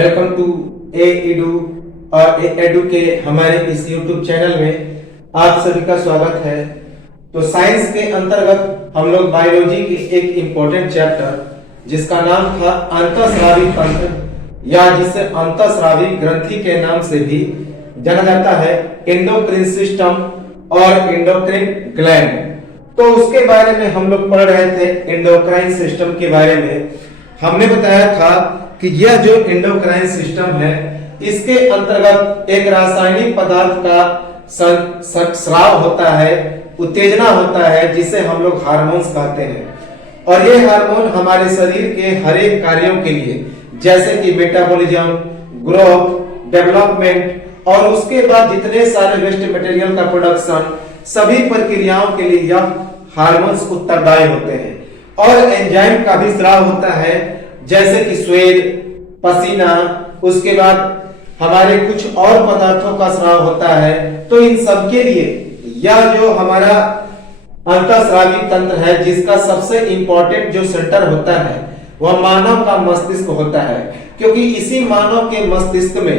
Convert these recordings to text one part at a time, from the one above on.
Welcome to edu और edu के हमारे इस YouTube चैनल में आप सभी का स्वागत है। तो साइंस के अंतर्गत हम लोग बायोलॉजी की एक इम्पोर्टेंट चैप्टर जिसका नाम था अंतःस्रावी तंत्र या जिसे अंतःस्रावी ग्रंथि के नाम से भी जाना जाता है, एंडोक्राइन सिस्टम और एंडोक्राइन ग्लैंड। तो उसके बारे में हम लोग पढ़ रहे थे। एंडोक्राइन सिस्टम के बारे में हमने बताया था कि यह जो एंडोक्राइन सिस्टम है इसके अंतर्गत एक रासायनिक पदार्थ का स्राव होता है, उत्तेजना होता है, जिसे हम लोग हार्मोन्स कहते हैं। और ये हार्मोन हमारे शरीर के हर एक कार्यों के लिए, जैसे कि मेटाबॉलिज्म, ग्रोथ, डेवलपमेंट और उसके बाद जितने सारे वेस्ट मटेरियल का प्रोडक्शन, सभी प्रक्रियाओं के लिए यह हार्मोन्स उत्तरदायी होते हैं। और एंजाइम का भी स्राव होता है, जैसे कि स्वेद, पसीना, उसके बाद हमारे कुछ और पदार्थों का स्राव होता है। तो इन सब के लिए यह जो हमारा अंतःस्रावी तंत्र है, जिसका सबसे इंपॉर्टेंट जो सेंटर होता है वह मानव का मस्तिष्क होता है, क्योंकि इसी मानव के मस्तिष्क में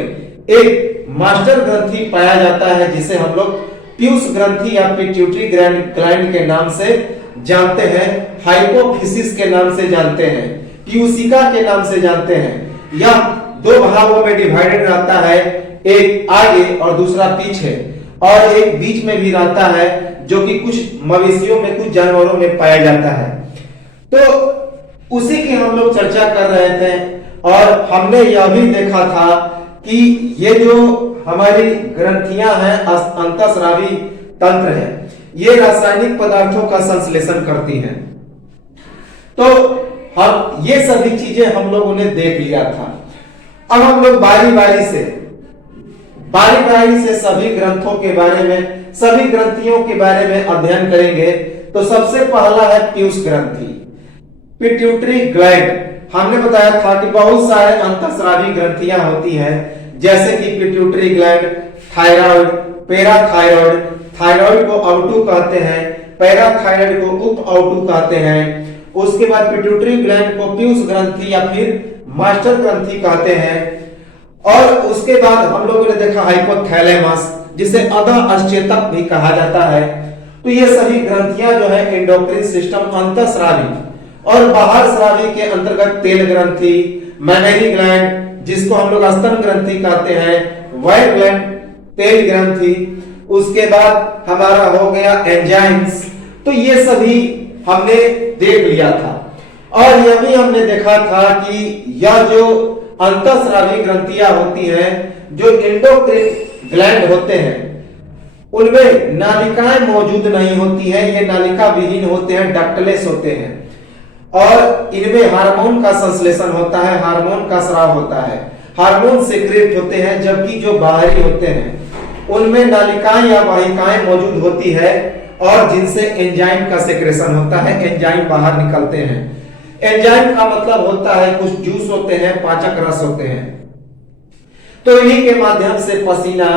एक मास्टर ग्रंथि पाया जाता है जिसे हम लोग पीयूष ग्रंथि या पिट्यूटरी ग्लैंड के नाम से जानते हैं, हाइपोफिसिस के नाम से जानते हैं, पीयूषिका के नाम से जानते हैं। यह दो भागों में डिवाइडेड रहता है, एक आगे और दूसरा पीछे, और एक बीच में भी रहता है जो कि कुछ मवेशियों में, कुछ जानवरों में पाया जाता है। तो उसी की हम लोग चर्चा कर रहे थे और हमने यह भी देखा था कि ये जो हमारी ग्रंथियां हैं, अंतःस्रावी तंत्र है, ये रासायनिक पदार्थों का संश्लेषण करती हैं। तो हम ये सभी चीजें हम लोगों ने देख लिया था। अब हम लोग बारी बारी से सभी ग्रंथों के बारे में, सभी ग्रंथियों के बारे में अध्ययन करेंगे। तो सबसे पहला है पीयूष ग्रंथि, पिट्यूटरी ग्लैंड। हमने बताया था कि बहुत सारे अंतःस्रावी ग्रंथियां होती हैं, जैसे कि pituitary gland, thyroid, parathyroid, thyroid को अवटू कहते हैं, पैराथायराइड को उप अवटू कहते हैं। उसके बाद पिट्यूटरी ग्लैंड को पीयूष ग्रंथि या फिर मास्टर ग्रंथि कहते हैं। और उसके बाद हम लोगों ने देखा हाइपोथैलेमस, जिसे अधः अचेतक भी कहा जाता है। तो ये सभी ग्रंथियां जो है एंडोक्राइन सिस्टम, अंतःस्रावी और बाहर स्रावी के अंतर्गत तेल ग्रंथि, मैमेरी ग्लैंड जिसको हम लोग स्तन ग्रंथि कहते हैं, वाइट ग्लैंड, तेल ग्रंथि। उसके बाद हमारा हो गया एंजाइम्स। तो ये सभी हमने देख लिया था। और यह भी हमने देखा था कि यह जो अंतःस्रावी ग्रंथियां होती हैं, जो एंडोक्राइन ग्लैंड होते हैं, उनमें नालिकाएं मौजूद नहीं होती हैं, ये नालिका विहीन होते हैं, डक्टलेस होते हैं। और इनमें हार्मोन का संश्लेषण होता है, हार्मोन का स्राव होता है, हार्मोन सेक्रेट होते हैं। जबकि जो बाहरी होते हैं उनमें नालिकाएं या वाहिकाएं मौजूद होती है और जिनसे एंजाइम का सेक्रेशन होता है, एंजाइम बाहर निकलते हैं। एंजाइम का मतलब होता है कुछ जूस होते हैं, पाचक रस होते हैं। तो इन्हीं के माध्यम से पसीना,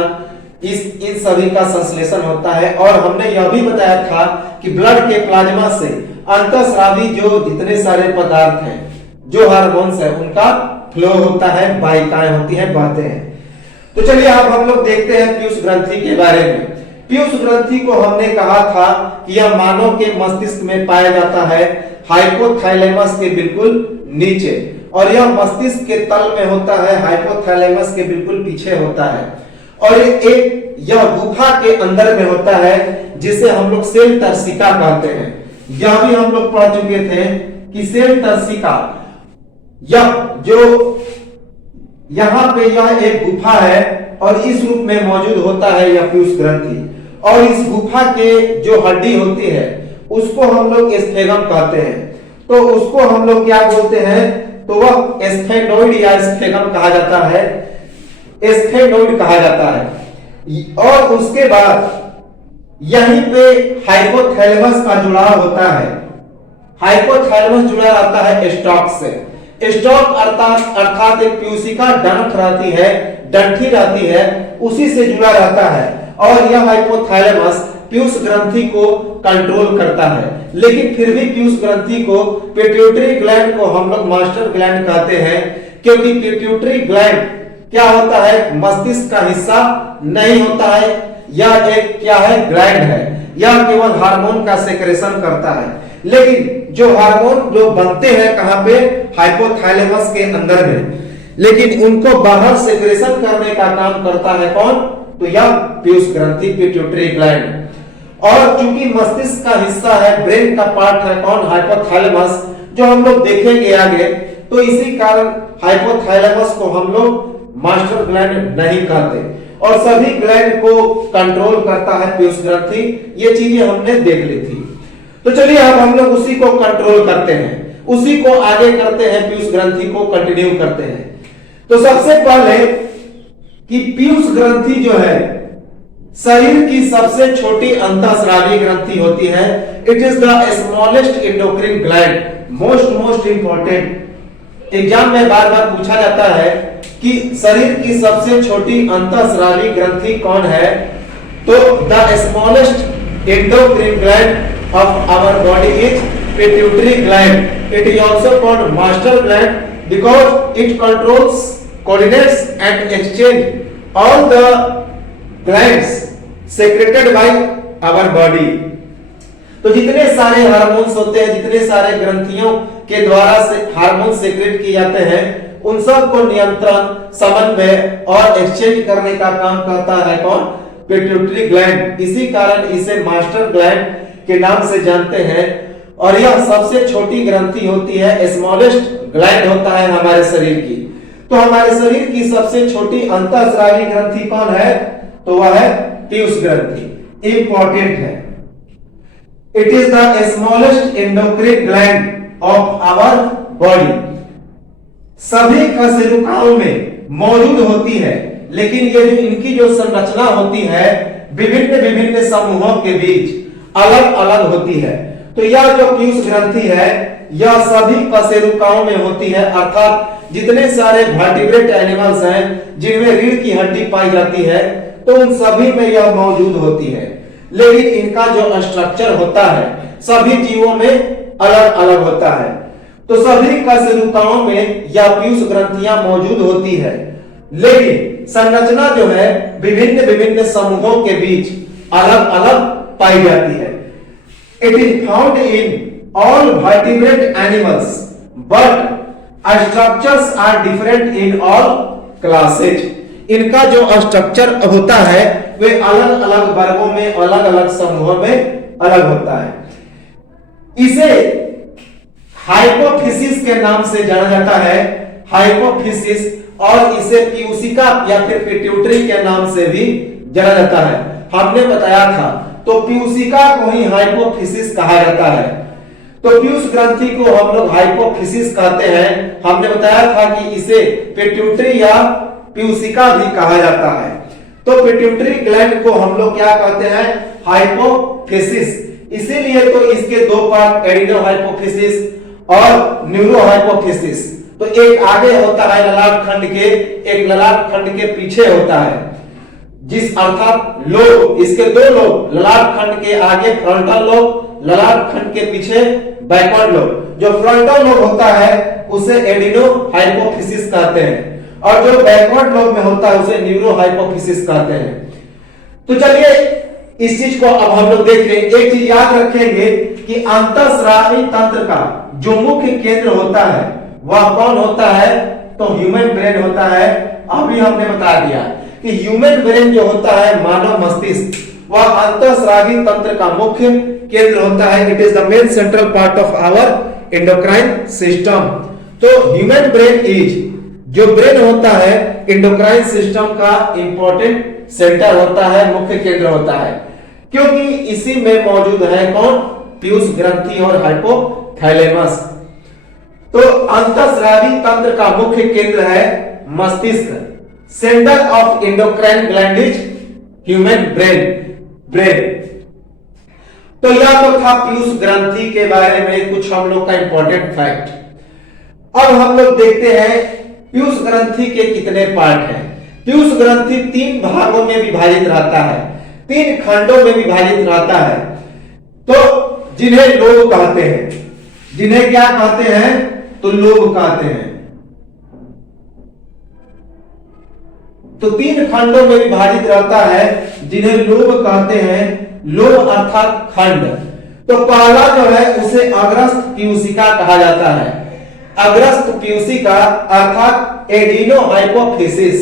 इन सभी का संश्लेषण होता है। और हमने यह भी बताया था कि ब्लड के प्लाज्मा से अंतःस्रावी जो जितने सारे पदार्थ हैं, जो हार्मोन्स है, उनका फ्लो होता है, वाहिकाएं होती हैं, बहते हैं। तो चलिए अब हम लोग देखते हैं पीयूष ग्रंथि के बारे में। पीयूष ग्रंथि को हमने कहा था कि यह मानव के मस्तिष्क में पाया जाता है, हाइपोथैलेमस के बिल्कुल नीचे, और यह मस्तिष्क के तल में होता है, हाइपोथैलेमस के बिल्कुल पीछे होता है। और यह गुफा के अंदर में होता है, जिसे हम लोग सेल तर्शिका कहते हैं। यह भी हम लोग पढ़ चुके थे कि सेल तर्शिका, यह जो यहाँ पे यह एक गुफा है और इस रूप में मौजूद होता है यह पीयूष ग्रंथि। और इस गुफा के जो हड्डी होती है उसको हम लोग स्फेगम कहते हैं। तो उसको हम लोग क्या बोलते हैं, तो वह स्फेनोइड या स्फेगम कहा जाता है, स्फेनोइड कहा जाता है। और उसके बाद यहीं पे हाइपोथैलेमस का जुड़ाव होता है। हाइपोथैलेमस जुड़ा रहता है स्टॉक से। स्टॉक अर्थात एक पीयूषिका डंठ रहती है, डंठी रहती है, उसी से जुड़ा रहता है। और यह हाइपोथैलेमस पीयूष ग्रंथि को कंट्रोल करता है। लेकिन फिर भी पीयूष ग्रंथि को, पिट्यूटरी ग्लैंड को हम लोग मास्टर ग्लैंड कहते हैं, क्योंकि पिट्यूटरी ग्लैंड क्या होता है, मस्तिष्क का हिस्सा नहीं होता है, यह एक क्या है, ग्लैंड है, यह केवल हार्मोन का सेक्रेशन करता है। लेकिन जो हार्मोन जो बनते हैं कहां पे, हाइपोथैलेमस के अंदर में, लेकिन उनको बाहर सेक्रेशन करने का काम करता है कौन, तो यह पीयूष ग्रंथि, पिट्यूटरी ग्लैंड। और चूंकि मस्तिष्क का हिस्सा है, ब्रेन का पार्ट है कौन, हाइपोथैलेमस, जो हम लोग देखेंगे आगे, तो इसी कारण हाइपोथैलेमस को हम लोग मास्टर ग्लैंड नहीं कहते, और सभी ग्लैंड को कंट्रोल करता है पीयूष ग्रंथि। ये चीजें हमने देख ली थी। तो चलिए अब हम लोग उसी को कंट्रोल करते हैं, उसी को आगे करते हैं, पीयूष ग्रंथि को कंटिन्यू करते हैं। तो सबसे पहले कि पीयूष ग्रंथि जो है शरीर की सबसे छोटी अंतःस्रावी ग्रंथि होती है। It is the smallest endocrine gland, most important. Exam में बार बार पूछा जाता है कि शरीर की सबसे छोटी अंतःस्रावी ग्रंथि कौन है, तो the smallest endocrine gland of our body is pituitary gland. It is also called master gland because it controls, coordinates and exchange all the glands secreted by our body। तो जितने सारे हार्मोन्स होते हैं, जितने सारे ग्रंथियों के द्वारा से हार्मोन सेक्रेट किए जाते हैं, उन सब को नियंत्रण, समन्वय और एक्सचेंज करने का काम करता है कौन, पिट्यूटरी ग्लैंड। इसी कारण इसे मास्टर ग्लैंड के नाम से जानते हैं, और यह सबसे छोटी ग्रंथि होती है, स्मॉलेस्ट ग्लैंड होता है हमारे शरीर की। तो हमारे शरीर की सबसे छोटी अंतःस्रावी ग्रंथि कौन है, तो वह है पीयूष ग्रंथि। इंपॉर्टेंट है, it is the smallest endocrine gland of our body. सभी कशेरुकाओं में मौजूद होती है, लेकिन ये जो इनकी जो संरचना होती है विभिन्न विभिन्न समूहों के बीच अलग अलग होती है। तो यह जो पीयूष ग्रंथि है यह सभी कशेरुकाओं में होती है, अर्थात जितने सारे वर्टिब्रेट एनिमल्स हैं जिनमें रीढ़ की हड्डी पाई जाती है, तो उन सभी में यह मौजूद होती है। लेकिन इनका जो स्ट्रक्चर होता है सभी जीवों में अलग अलग होता है। तो सभी कशेरुकाओं में यह पीयूष ग्रंथियां मौजूद होती है, लेकिन संरचना जो है विभिन्न विभिन्न समूहों के बीच अलग अलग पाई जाती है। It is found in all vertebrate animals, but structures are different in all classes। इनका जो स्ट्रक्चर होता है वे अलग अलग वर्गों में, अलग अलग समूहों में अलग होता है। इसे हाइपोफिसिस के नाम से जाना जाता है, हाइपोफिसिस, और इसे पीयूषिका या फिर पिट्यूटरी के नाम से भी जाना जाता है। हमने बताया था, तो पीयूषिका को ही हाइपोफिसिस कहा जाता है। तो पीयूष ग्रंथि को हम लोग हाइपोफिसिस कहते हैं। हमने बताया था कि इसे पिट्यूटरी या पीयूषिका भी कहा जाता है। तो पिट्यूटरी ग्लैंड को हम लोग क्या कहते हैं, हाइपोफिसिस। इसीलिए तो इसके दो पार्ट, एडिनो हाइपोफिसिस और न्यूरो हाइपोफिसिस। तो एक आगे होता है ललाट खंड के, एक ललाट खंड के पीछे होता है, जिस अर्थात लोब, इसके दो लोब, ललाट खंड के आगे फ्रंटल लोब, ललाट खंड के पीछे बैकवर्ड लोब। जो फ्रंटल लोब होता है उसे एडिनो हाइपोफिसिस कहते हैं, और जो बैकवर्ड लोब में होता है उसे न्यूरो हाइपोफिसिस कहते हैं। तो चलिए इस चीज को अब हम लोग देख लें। एक चीज याद रखेंगे कि अंतःस्रावी तंत्र का जो मुख्य केंद्र होता है वह कौन होता है, तो ह्यूमन ब्रेन होता है। अभी हमने बता दिया कि ह्यूमन ब्रेन जो होता है, मानव मस्तिष्क, वह अंतःस्रावी तंत्र का मुख्य केंद्र होता है। It is the main central part of our endocrine system. तो ह्यूमन ब्रेन इज, जो ब्रेन होता है एंडोक्राइन सिस्टम का इंपॉर्टेंट सेंटर होता है, मुख्य केंद्र होता है, क्योंकि इसी में मौजूद है कौन, पीयूष ग्रंथि और हाइपोथैलेमस। तो अंतःस्रावी तंत्र का मुख्य केंद्र है मस्तिष्क। Centre of endocrine gland is human brain. तो यह तो था पीयूष ग्रंथि के बारे में कुछ हम लोग का इंपॉर्टेंट फैक्ट। अब हम लोग देखते हैं पीयूष ग्रंथि के कितने पार्ट हैं। पीयूष ग्रंथि 3 भागों में विभाजित रहता है, 3 खंडों में विभाजित रहता है। तो जिन्हें लोब कहते हैं, जिन्हें क्या कहते हैं, तो लोब कहते हैं। तो 3 खंडों में विभाजित रहता है जिन्हें लोब कहते हैं, लोब अर्थात खंड। तो पहला जो है उसे अग्रस्त पीयूषिका कहा जाता है, अग्रस्त पीयूषिका अर्थात एडिनो हाइपोफिसिस।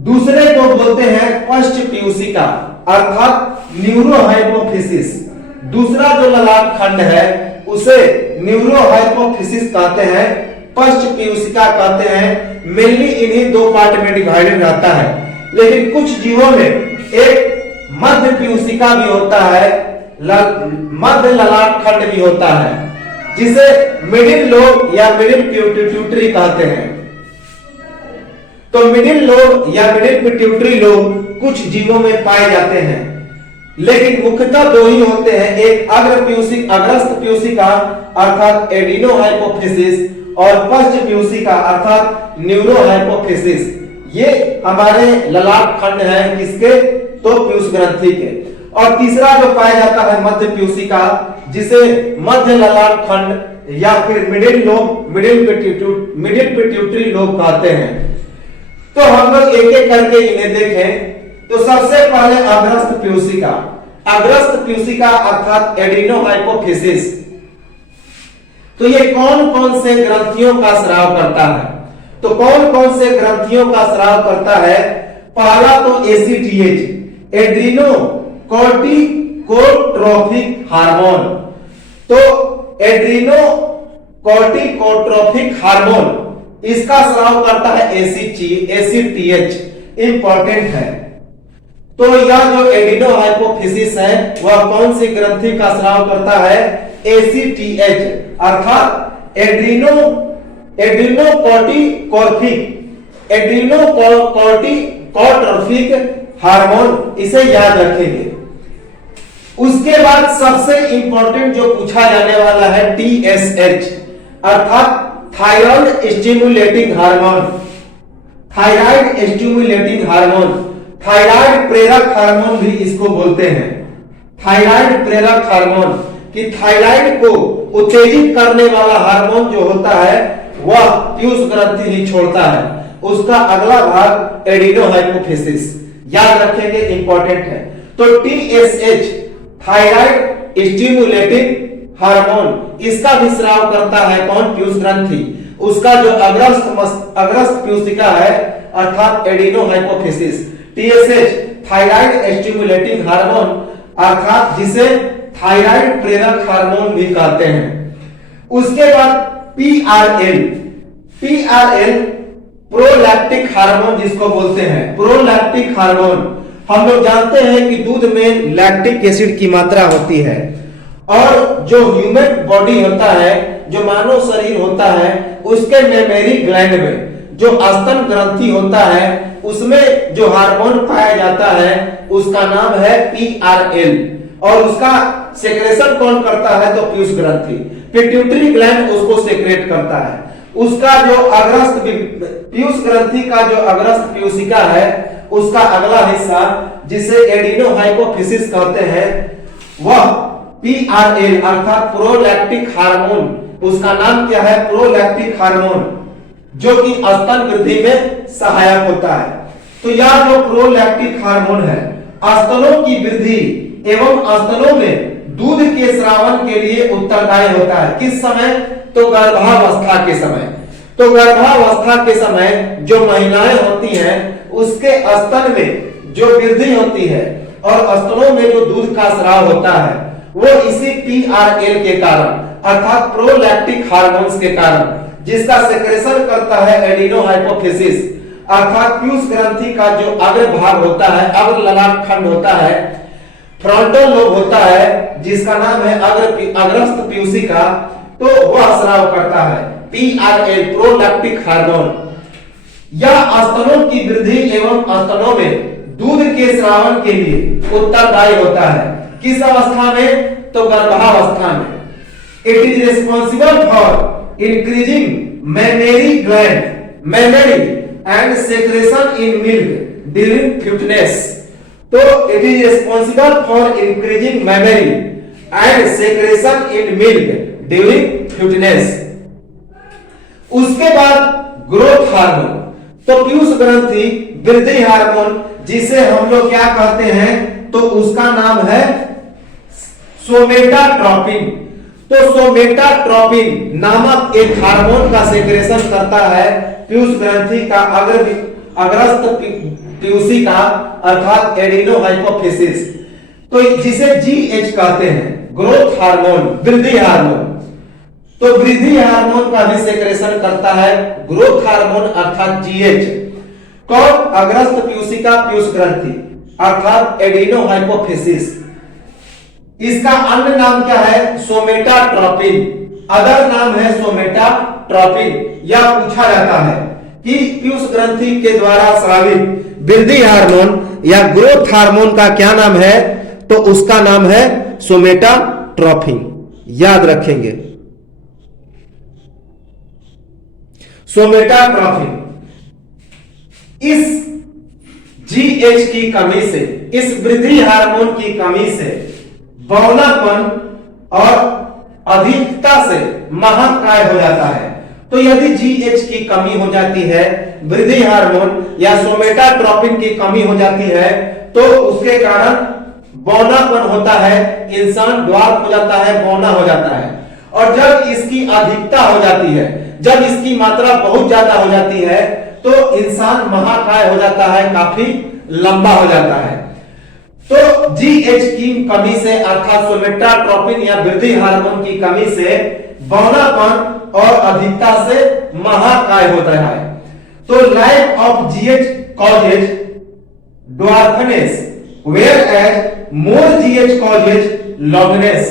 दूसरे को बोलते हैं पश्च पीयूषिका अर्थात न्यूरो हाइपोफिसिस। दूसरा जो ललाट खंड है उसे न्यूरो हाइपोफिसिस कहते हैं, पश्च पीयूषिका कहते हैं। मेनली इन्हीं 2 पार्ट में डिवाइडेड रहता है, लेकिन कुछ जीवों में एक मध्य पीयूषिका भी होता है, मध्य ललाट खंड भी होता है, जिसे मिडिल लोब या मिडिल पिट्यूटरी कहते हैं। तो मिडिल लोब या मिडिल पिट्यूटरी लोब कुछ जीवों में पाए जाते हैं, लेकिन मुख्यतः 2 ही होते हैं, एक अग्रस्त पीयूषिका अर्थात एडिनो हाइपोफिसिस और पश्च पीयूषिका अर्थात न्यूरो हाइपोफिसिस। ये हमारे ललाट खंड है किसके, तो पीयूष ग्रंथि के। और तीसरा जो पाया जाता है मध्य पीयूषिका, जिसे मध्य ललाट खंड या फिर middle lobe, middle pituitary lobe कहते हैं। तो हम लोग एक एक करके इन्हें देखें। तो सबसे पहले अग्रस्त पीयूषिका, अग्रस्त पीयूषिका अर्थात एडिनो हाइपोफिसिस। तो ये कौन कौन से ग्रंथियों का स्राव करता है, तो कौन कौन से ग्रंथियों का स्राव करता है। पहला तो एसीटीएच, एड्रीनो कोर्टिकोट्रोफिक हार्मोन। तो एड्रीनो कोर्टिकोट्रोफिक हार्मोन इसका स्राव करता है एसीटीएच, इंपॉर्टेंट है। तो यह जो एडिनो हाइपोफिसिस है वह कौन सी ग्रंथि का स्राव करता है, एसीटीएच अर्थात एड्रीनोकोर्टिकोट्रोफिक हार्मोन, इसे याद रखेंगे। उसके बाद सबसे इंपॉर्टेंट जो पूछा जाने वाला है टीएसएच अर्थात thyroid stimulating hormone, thyroid stimulating hormone, thyroid प्रेरक हार्मोन भी इसको बोलते हैं। थायराइड प्रेरक हार्मोन कि थायराइड को उत्तेजित करने वाला हार्मोन जो होता है वह पीयूष ग्रंथि ही छोड़ता है। उसका अगला भाग एडिनो हाइपोफिसिस, याद रखेंगे, इंपॉर्टेंट है। तो टीएसएच थायराइड स्टिमुलेटिंग हार्मोन, इसका भी स्राव करता है कौन, पीयूष ग्रंथि। उसका जो अग्रस्त पीयूषिका है अर्थात adeno hypophysis. TSH thyroid stimulating hormone अर्थात जिसे थायराइड प्रेरक हार्मोन भी कहते हैं। उसके बाद पीआरएल, पीआरएल प्रोलैक्टिक हार्मोन जिसको बोलते हैं, प्रोलैक्टिक हार्मोन। हम लोग जानते हैं कि दूध में लैक्टिक एसिड की मात्रा होती है, और जो ह्यूमन बॉडी होता है, जो मानव शरीर होता है, उसके मेमरी ग्लैंड में जो स्तन ग्रंथि होता है उसमें जो हार्मोन पाया जाता है उसका नाम है पीआरएल, और उसका सेक्रेशन कौन करता है, तो पीयूष ग्रंथि, पिट्यूटरी ग्लैंड उसको सेक्रेट करता है। उसका जो अग्रस्त पीयूष ग्रंथि का जो अग्रस्त पीयूषिका है उसका अगला हिस्सा जिसे एडिनो हाइपोफिसिस कहते हैं वह पीआरएल अर्थात प्रोलैक्टिक हार्मोन, उसका नाम क्या है, प्रोलैक्टिक हार्मोन, जो कि स्तन वृद्धि में सहायक होता है। तो यह जो प्रोलैक्टिक हार्मोन है स्तनों की वृद्धि एवं स्तनों में दूध के स्रावन के लिए उत्तरदायी होता है। किस समय, तो गर्भावस्था के समय। तो गर्भावस्था के समय जो महिलाएं होती हैं उसके स्तन में जो वृद्धि होती है और स्तनों में जो दूध का स्राव होता है वो इसी पीआरएल के कारण अर्थात प्रोलैक्टिक हार्मोन्स के कारण, जिसका सेक्रेशन करता है एडिनो हाइपोफिसिस अर्थात पीयूष ग्रंथि का जो अग्र भाग होता है, अग्र ललाट खंड होता है, फ्रंटल लोब होता है जिसका नाम है अग्रस्त पीयूषिका, तो वह स्राव करता है पीआरएल प्रोलैक्टिक हार्मोन। यह स्तनों की वृद्धि एवं स्तनों में दूध के स्रावन के लिए उत्तरदायी होता है। किस अवस्था में, तो गर्भावस्था में। It is responsible for increasing mammary gland mammary and secretion in milk during fitness. तो it is responsible for increasing mammary and secretion in milk during fitness. उसके बाद ग्रोथ हार्मोन, तो पीयूष ग्रंथि वृद्धि हार्मोन, जिसे हम लोग क्या कहते हैं, तो उसका नाम है सोमेटाट्रोपिन। तो सोमेटाट्रोपिन नामक एक हार्मोन का सेक्रेशन करता है पीयूष ग्रंथि का अग्रस्त पीयूषिका अर्थात एडिनोहाइपोफिसिस, तो जिसे जीएच कहते हैं, ग्रोथ हार्मोन, वृद्धि हार्मोन। तो वृद्धि हार्मोन का भी सेक्रेशन करता है ग्रोथ हार्मोन अर्थात जीएच। कौन? अग्रस्त पीयूषिका पीयूष ग्रंथि अर्थात एडिनोहाइपोफिसिस। इसका अन्य नाम क्या है? सोमेटाट्रोपिन। अदर नाम है सोमेटाट्रोपिन। यह पूछा जाता है कि पीयूष ग्रंथि के द्वारा स्रावित वृद्धि हार्मोन या ग्रोथ हार्मोन का क्या नाम है? तो उसका नाम है सोमेटाट्रोपिन। याद रखेंगे, सोमेटाट्रोपिन। इस जीएच की कमी से, इस वृद्धि हार्मोन की कमी से बौनापन और अधिकता से महाकाय हो जाता है। तो यदि जीएच की कमी हो जाती है, वृद्धि हार्मोन या सोमेटाट्रोपिन की कमी हो जाती है, तो उसके कारण बौनापन होता है, इंसान ड्वार्फ हो जाता है, बौना हो जाता है। और जब इसकी अधिकता हो जाती है, जब इसकी मात्रा बहुत ज्यादा हो जाती है, तो इंसान महाकाय हो जाता है, काफी लंबा हो जाता है। तो जीएच की कमी से अर्थात सोमेटाट्रोपिन या वृद्धि हार्मोन की कमी से बौनापन और अधिकता से महाकाय होता है। तो lack of GH causes dwarfness whereas more GH causes loneliness।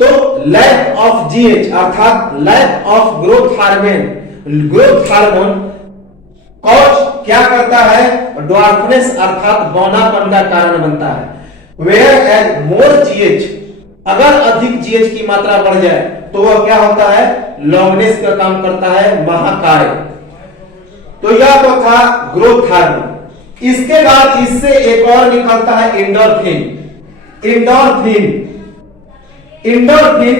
तो लैक ऑफ जीएच अर्थात lack of growth hormone cause क्या करता है? ड्वार्फनेस अर्थात बौनापन का कारण बनता है। वेयर एज मोर जीएच, अगर अधिक जीएच की मात्रा बढ़ जाए तो वह क्या होता है? लॉन्गनेस का काम करता है, महाकाय। तो यह तो था ग्रोथ हार्मोन। इसके बाद इससे एक और निकलता है एंडोर्फिन। एंडोर्फिन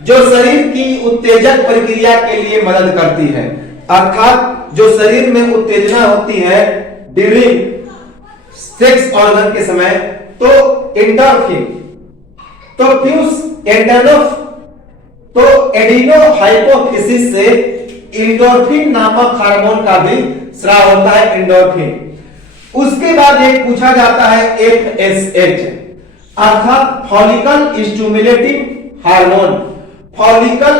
जो शरीर की उत्तेजक प्रक्रिया के लिए मदद करती है, अर्थात जो शरीर में उत्तेजना होती है ड्यूरिंग सेक्स ऑर्गन के समय, तो एंडोर्फिन। तो पीयूष तो एडिनोहाइपोफिसिस से एंडोर्फिन नामक हार्मोन का भी स्राव होता है, एंडोर्फिन। उसके बाद एक पूछा जाता है एफएसएच अर्थात follicle stimulating hormone. Follicle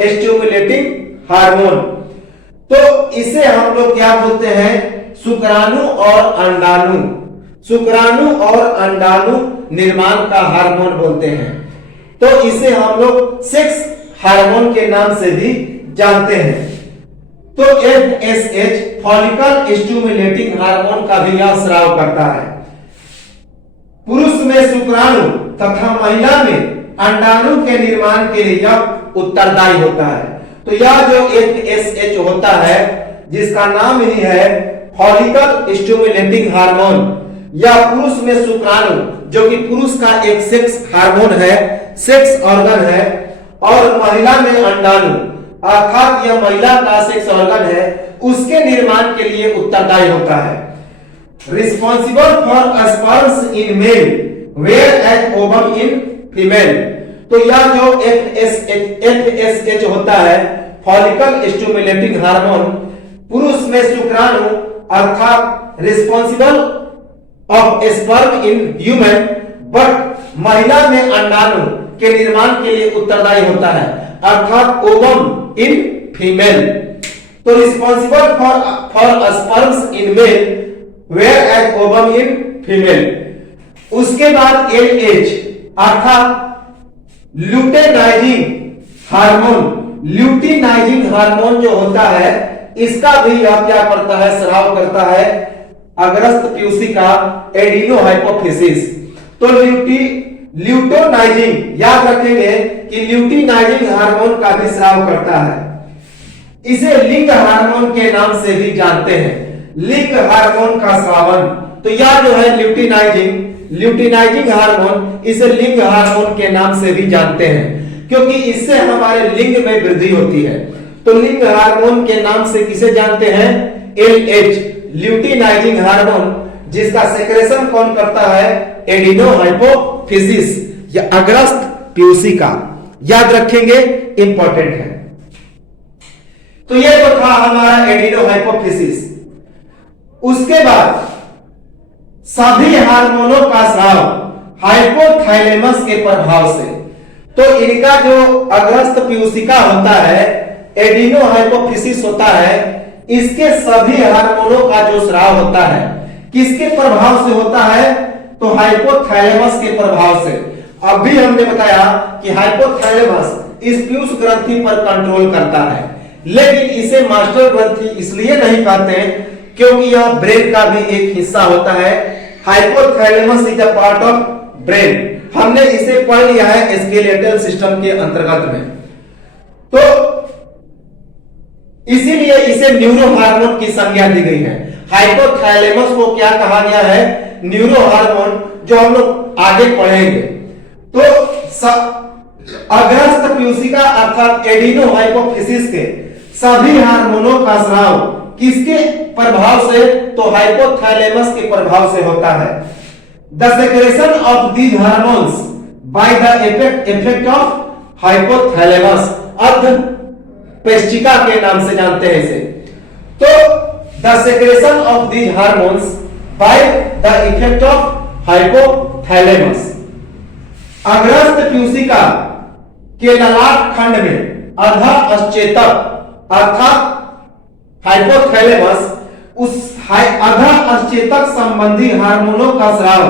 stimulating hormone, तो इसे हम लोग क्या बोलते हैं? शुक्राणु और अंडाणु, शुक्राणु और अंडाणु निर्माण का हार्मोन बोलते हैं। तो इसे हम लोग सेक्स हार्मोन के नाम से भी जानते हैं। तो एफएसएच फॉलिकल स्टिमुलेटिंग हार्मोन का भी यह स्राव करता है। पुरुष में शुक्राणु तथा महिला में अंडाणु के निर्माण के लिए यह उत्तरदायी होता है। तो यह जो एफएसएच होता है, जिसका नाम ही है फॉलिकल स्टिमुलेटिंग हार्मोन, या पुरुष में शुक्राणु जो कि पुरुष का एक सेक्स हार्मोन है, सेक्स ऑर्गन है, और महिला में अंडाणु अर्थात यह महिला का सेक्स ऑर्गन है, उसके निर्माण के लिए उत्तरदायी होता है। Responsible for sperms in male whereas ovum in female. तो यह जो एफएसएच होता है फॉलिकल स्टिमुलेटिंग हार्मोन, पुरुष में शुक्राणु अर्थात responsible of sperm in human, but महिला में अंडाणु के निर्माण के लिए उत्तरदायी होता है, अर्थात ओवम इन फीमेल। तो responsible for sperms in male whereas ovum in female. उसके बाद एलएच अर्थात ल्यूटेनाइजिंग हार्मोन। ल्यूटेनाइजिंग हार्मोन जो होता है, इसका भी यह क्या करता है? स्राव करता है अग्रस्त पीयूषिका एडिनोहाइपोफिसिस। तो ल्यूटेनाइजिंग, याद रखेंगे कि ल्यूटेनाइजिंग हार्मोन का भी स्राव करता है। इसे लिंग हार्मोन के नाम से भी जानते हैं, लिंग हार्मोन का स्रावन। तो यह जो है ल्यूटेनाइजिंग हार्मोन, इसे लिंग हार्मोन के नाम से भी जानते हैं, क्योंकि इससे हमारे लिंग में वृद्धि होती है। तो लिंग हार्मोन के नाम से किसे जानते हैं? एलएच, ल्यूटिनाइजिंग हार्मोन, जिसका सेक्रेशन कौन करता है? एडिनो हाइपोफिसिस या अग्रस्त पीयूषिका। याद रखेंगे, इंपॉर्टेंट है। तो ये तो था हमारा एडिनो हाइपोफिसिस। उसके बाद सभी हार्मोनों का स्राव हाइपोथैलेमस के प्रभाव से। तो इनका जो अग्रस्त पीयूषिका होता है, एडिनो हाइपोफिसिस होता है, इसके सभी हार्मोनों का जो स्राव होता है किसके प्रभाव से होता है? तो हाइपोथैलेमस के प्रभाव से। अभी हमने बताया कि हाइपोथैलेमस इस पीयूष ग्रंथि पर कंट्रोल करता है, लेकिन इसे मास्टर ग्रंथि इसलिए नहीं कहते क्योंकि यह ब्रेन का भी एक हिस्सा होता है। Hypothalamus is a part of brain. हमने इसे पढ़ लिया है स्केलेटल सिस्टम के अंतर्गत में। तो इसीलिए इसे न्यूरो हार्मोन की संज्ञा दी गई है। हाइपोथैलेमस को क्या कहा गया है? न्यूरो हार्मोन, जो हम लोग आगे पढ़ेंगे। तो अग्रस्त पीयूषिका अर्थात एडिनो हाइपोफिसिस के सभी हार्मोनों का स्राव किसके प्रभाव से? तो हाइपोथैलेमस के प्रभाव से होता है। The secretion of these hormones by the effect of hypothalamus, अर्धपेशिका के नाम से जानते हैं इसे। तो the secretion of these hormones by the effect of hypothalamus, अग्रस्त पीयूषिका के ललाट खंड में अधा अचेतक अर्थात हाइपोथैलेमस उस अधा अचेतक संबंधी हार्मोनों का स्राव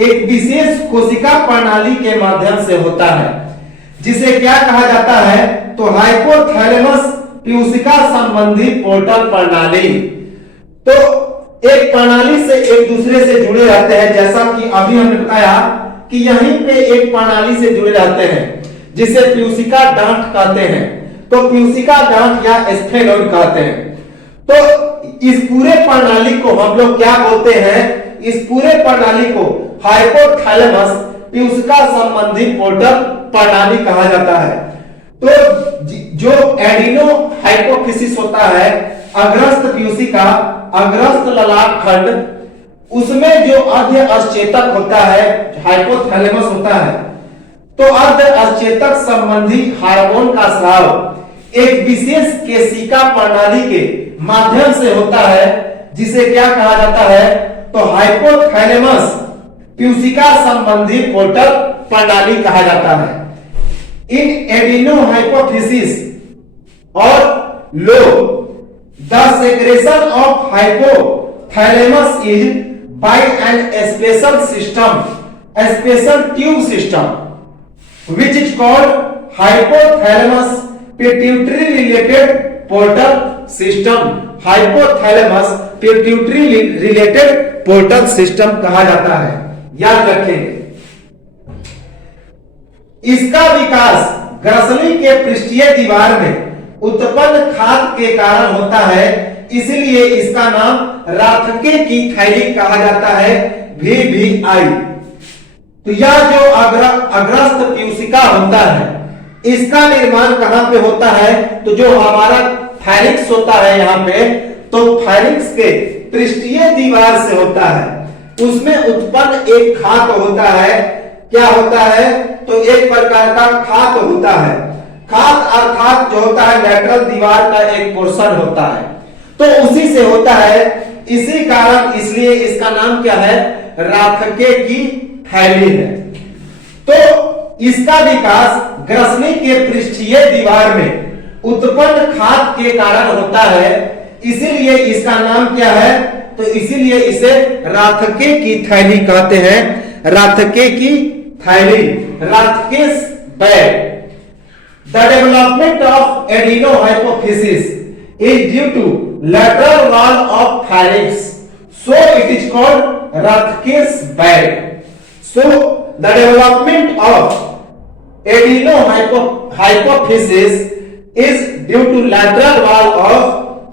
एक विशेष कोशिका प्रणाली के माध्यम से होता है, जिसे क्या कहा जाता है? तो हाइपोथैलेमस पीयूषिका संबंधी पोर्टल प्रणाली। तो एक प्रणाली से एक दूसरे से जुड़े रहते हैं, जैसा कि अभी हमने बताया कि यहीं पे एक प्रणाली से जुड़े रहते हैं जिसे पीयूषिका डांठ कहते हैं। तो पीयूषिका डांठ या स्फेनोइड कहते हैं। तो इस पूरे प्रणाली को हम लोग क्या बोलते हैं? इस पूरे प्रणाली को हाइपोथैलेमस पीयूषिका संबंधी पोर्टल प्रणाली कहा जाता है। तो जो एडिनो हाइपोफिसिस होता है, अग्रस्त पीयूषिका, अग्रस्त ललाट खंड, उसमें जो अर्ध अचेतक होता है, हाइपोथैलेमस होता है, तो अर्ध अचेतक संबंधी हार्मोन का स्राव एक विशेष केशिका प्रणाली के माध्यम से होता है, जिसे क्या कहा जाता है? तो हाइपोथैलेमस पीयूषिका संबंधी पोर्टल प्रणाली कहा जाता है। इन एडिनो हाइपोफिसिस और लो the secretion of hypothalamus is by an special system, special tube system which is called hypothalamus pituitary related portal system। hypothalamus pituitary related portal system कहा जाता है, याद रखेंगे। इसका विकास ग्रसनी के पृष्ठीय दीवार में उत्पन्न खाद के कारण होता है, इसलिए इसका नाम राथके की थैली कहा जाता है, VVI। तो यह जो अग्रस्त पीयूषिका होता है, इसका निर्माण कहां पे होता है? तो जो हमारा फायरिक्स होता है यहाँ पे, तो फायरिक्स के पृष्ठीय दीवार से होता है। उसमें उत्पन्न एक खात होता है। क्या होता है? तो एक प्रकार का खात होता है। खात अर्थात जो होता है लैटरल दीवार का एक पोर्शन होता है, तो उसी से होता है। इसी कारण इसलिए इसका नाम क्या है? राथके की थैली है। तो इसका विकास ग्रसनी के पृष्ठीय दीवार में उत्पन्न खाद के कारण होता है, इसीलिए इसका नाम क्या है? तो इसीलिए इसे राथके की थैली कहते हैं। राथके की थैली, राथकेस bag. The development of adenohypophysis is due to lateral wall of pharynx, so it is called Rathke's bag. So the development of adenohypophysis is due to lateral wall of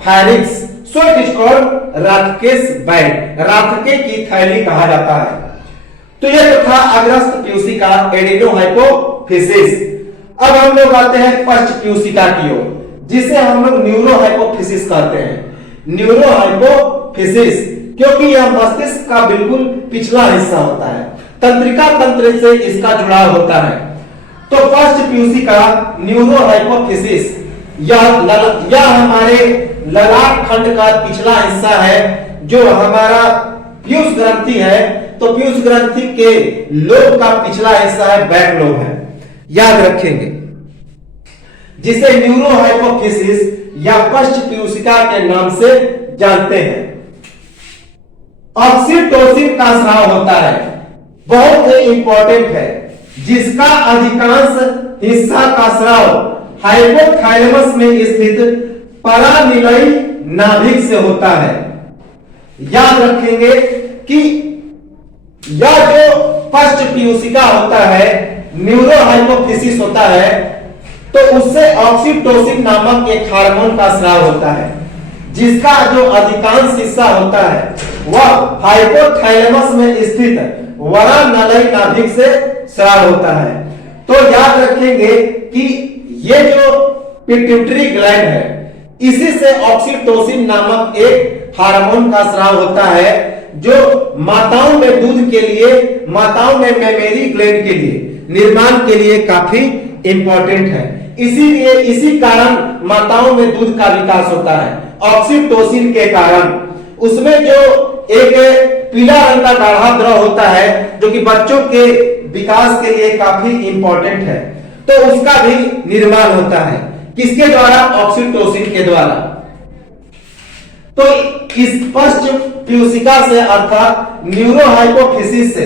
pharynx, so it is called Rathke's bag. राथके की थैली कहा जाता है। तो यह तो था अग्रस्त पीयूषिका, एडिनोहाइपोफिसिस। अब हम लोग आते हैं पश्च पीयूषिका की ओर, जिसे हम लोग न्यूरोहाइपोफिसिस कहते हैं। न्यूरो हाइपोफिसिस, क्योंकि यह मस्तिष्क का बिल्कुल पिछला हिस्सा होता है, तंत्रिका तंत्र से इसका जुड़ाव होता है। तो फर्स्ट पीयूसी का न्यूरो हाइपोफिसिस यह हमारे ललाट खंड का पिछला हिस्सा है, जो हमारा पीयूष ग्रंथि है। तो पीयूष ग्रंथि के लोब का पिछला हिस्सा है, बैक लोब है, याद रखेंगे, जिसे न्यूरो हाइपोफिसिस या फर्स्ट पीयूषिका के नाम से जानते हैं। ऑक्सीटोसिन का स्राव होता है, बहुत ही इंपॉर्टेंट है, जिसका अधिकांश हिस्सा का स्राव हाइपोथैलेमस में स्थित परानिलयी नाभिक से होता है। याद रखेंगे कि यह जो फर्स्ट पीयूषिका होता है, न्यूरो हाइपोफिसिस होता है, तो उससे ऑक्सीटोसिन नामक एक हार्मोन का स्राव होता है, जिसका जो अधिकांश हिस्सा होता है वह हाइपोथैलेमस में स्थित वरानलयी नाभिक से स्राव होता है। तो याद रखेंगे कि ये जो पिट्यूटरी ग्लैंड है, इसी से ऑक्सीटोसिन नामक एक हार्मोन का स्राव होता है, जो माताओं में दूध के लिए, माताओं में मेमरी ग्लैंड के लिए, निर्माण के लिए काफी इंपॉर्टेंट है। इसीलिए इसी कारण माताओं में दूध का विकास होता है, ऑक्सीटोसिन के कारण। उसमें जो एक पीला रंग का गाढ़ा द्रव होता है, जो कि बच्चों के विकास के लिए काफी इंपॉर्टेंट है, तो उसका भी निर्माण होता है, किसके द्वारा? ऑक्सीटोसिन के द्वारा। तो इस फर्स्ट पीयूषिका से अर्थात न्यूरो हाइपोफिसिस से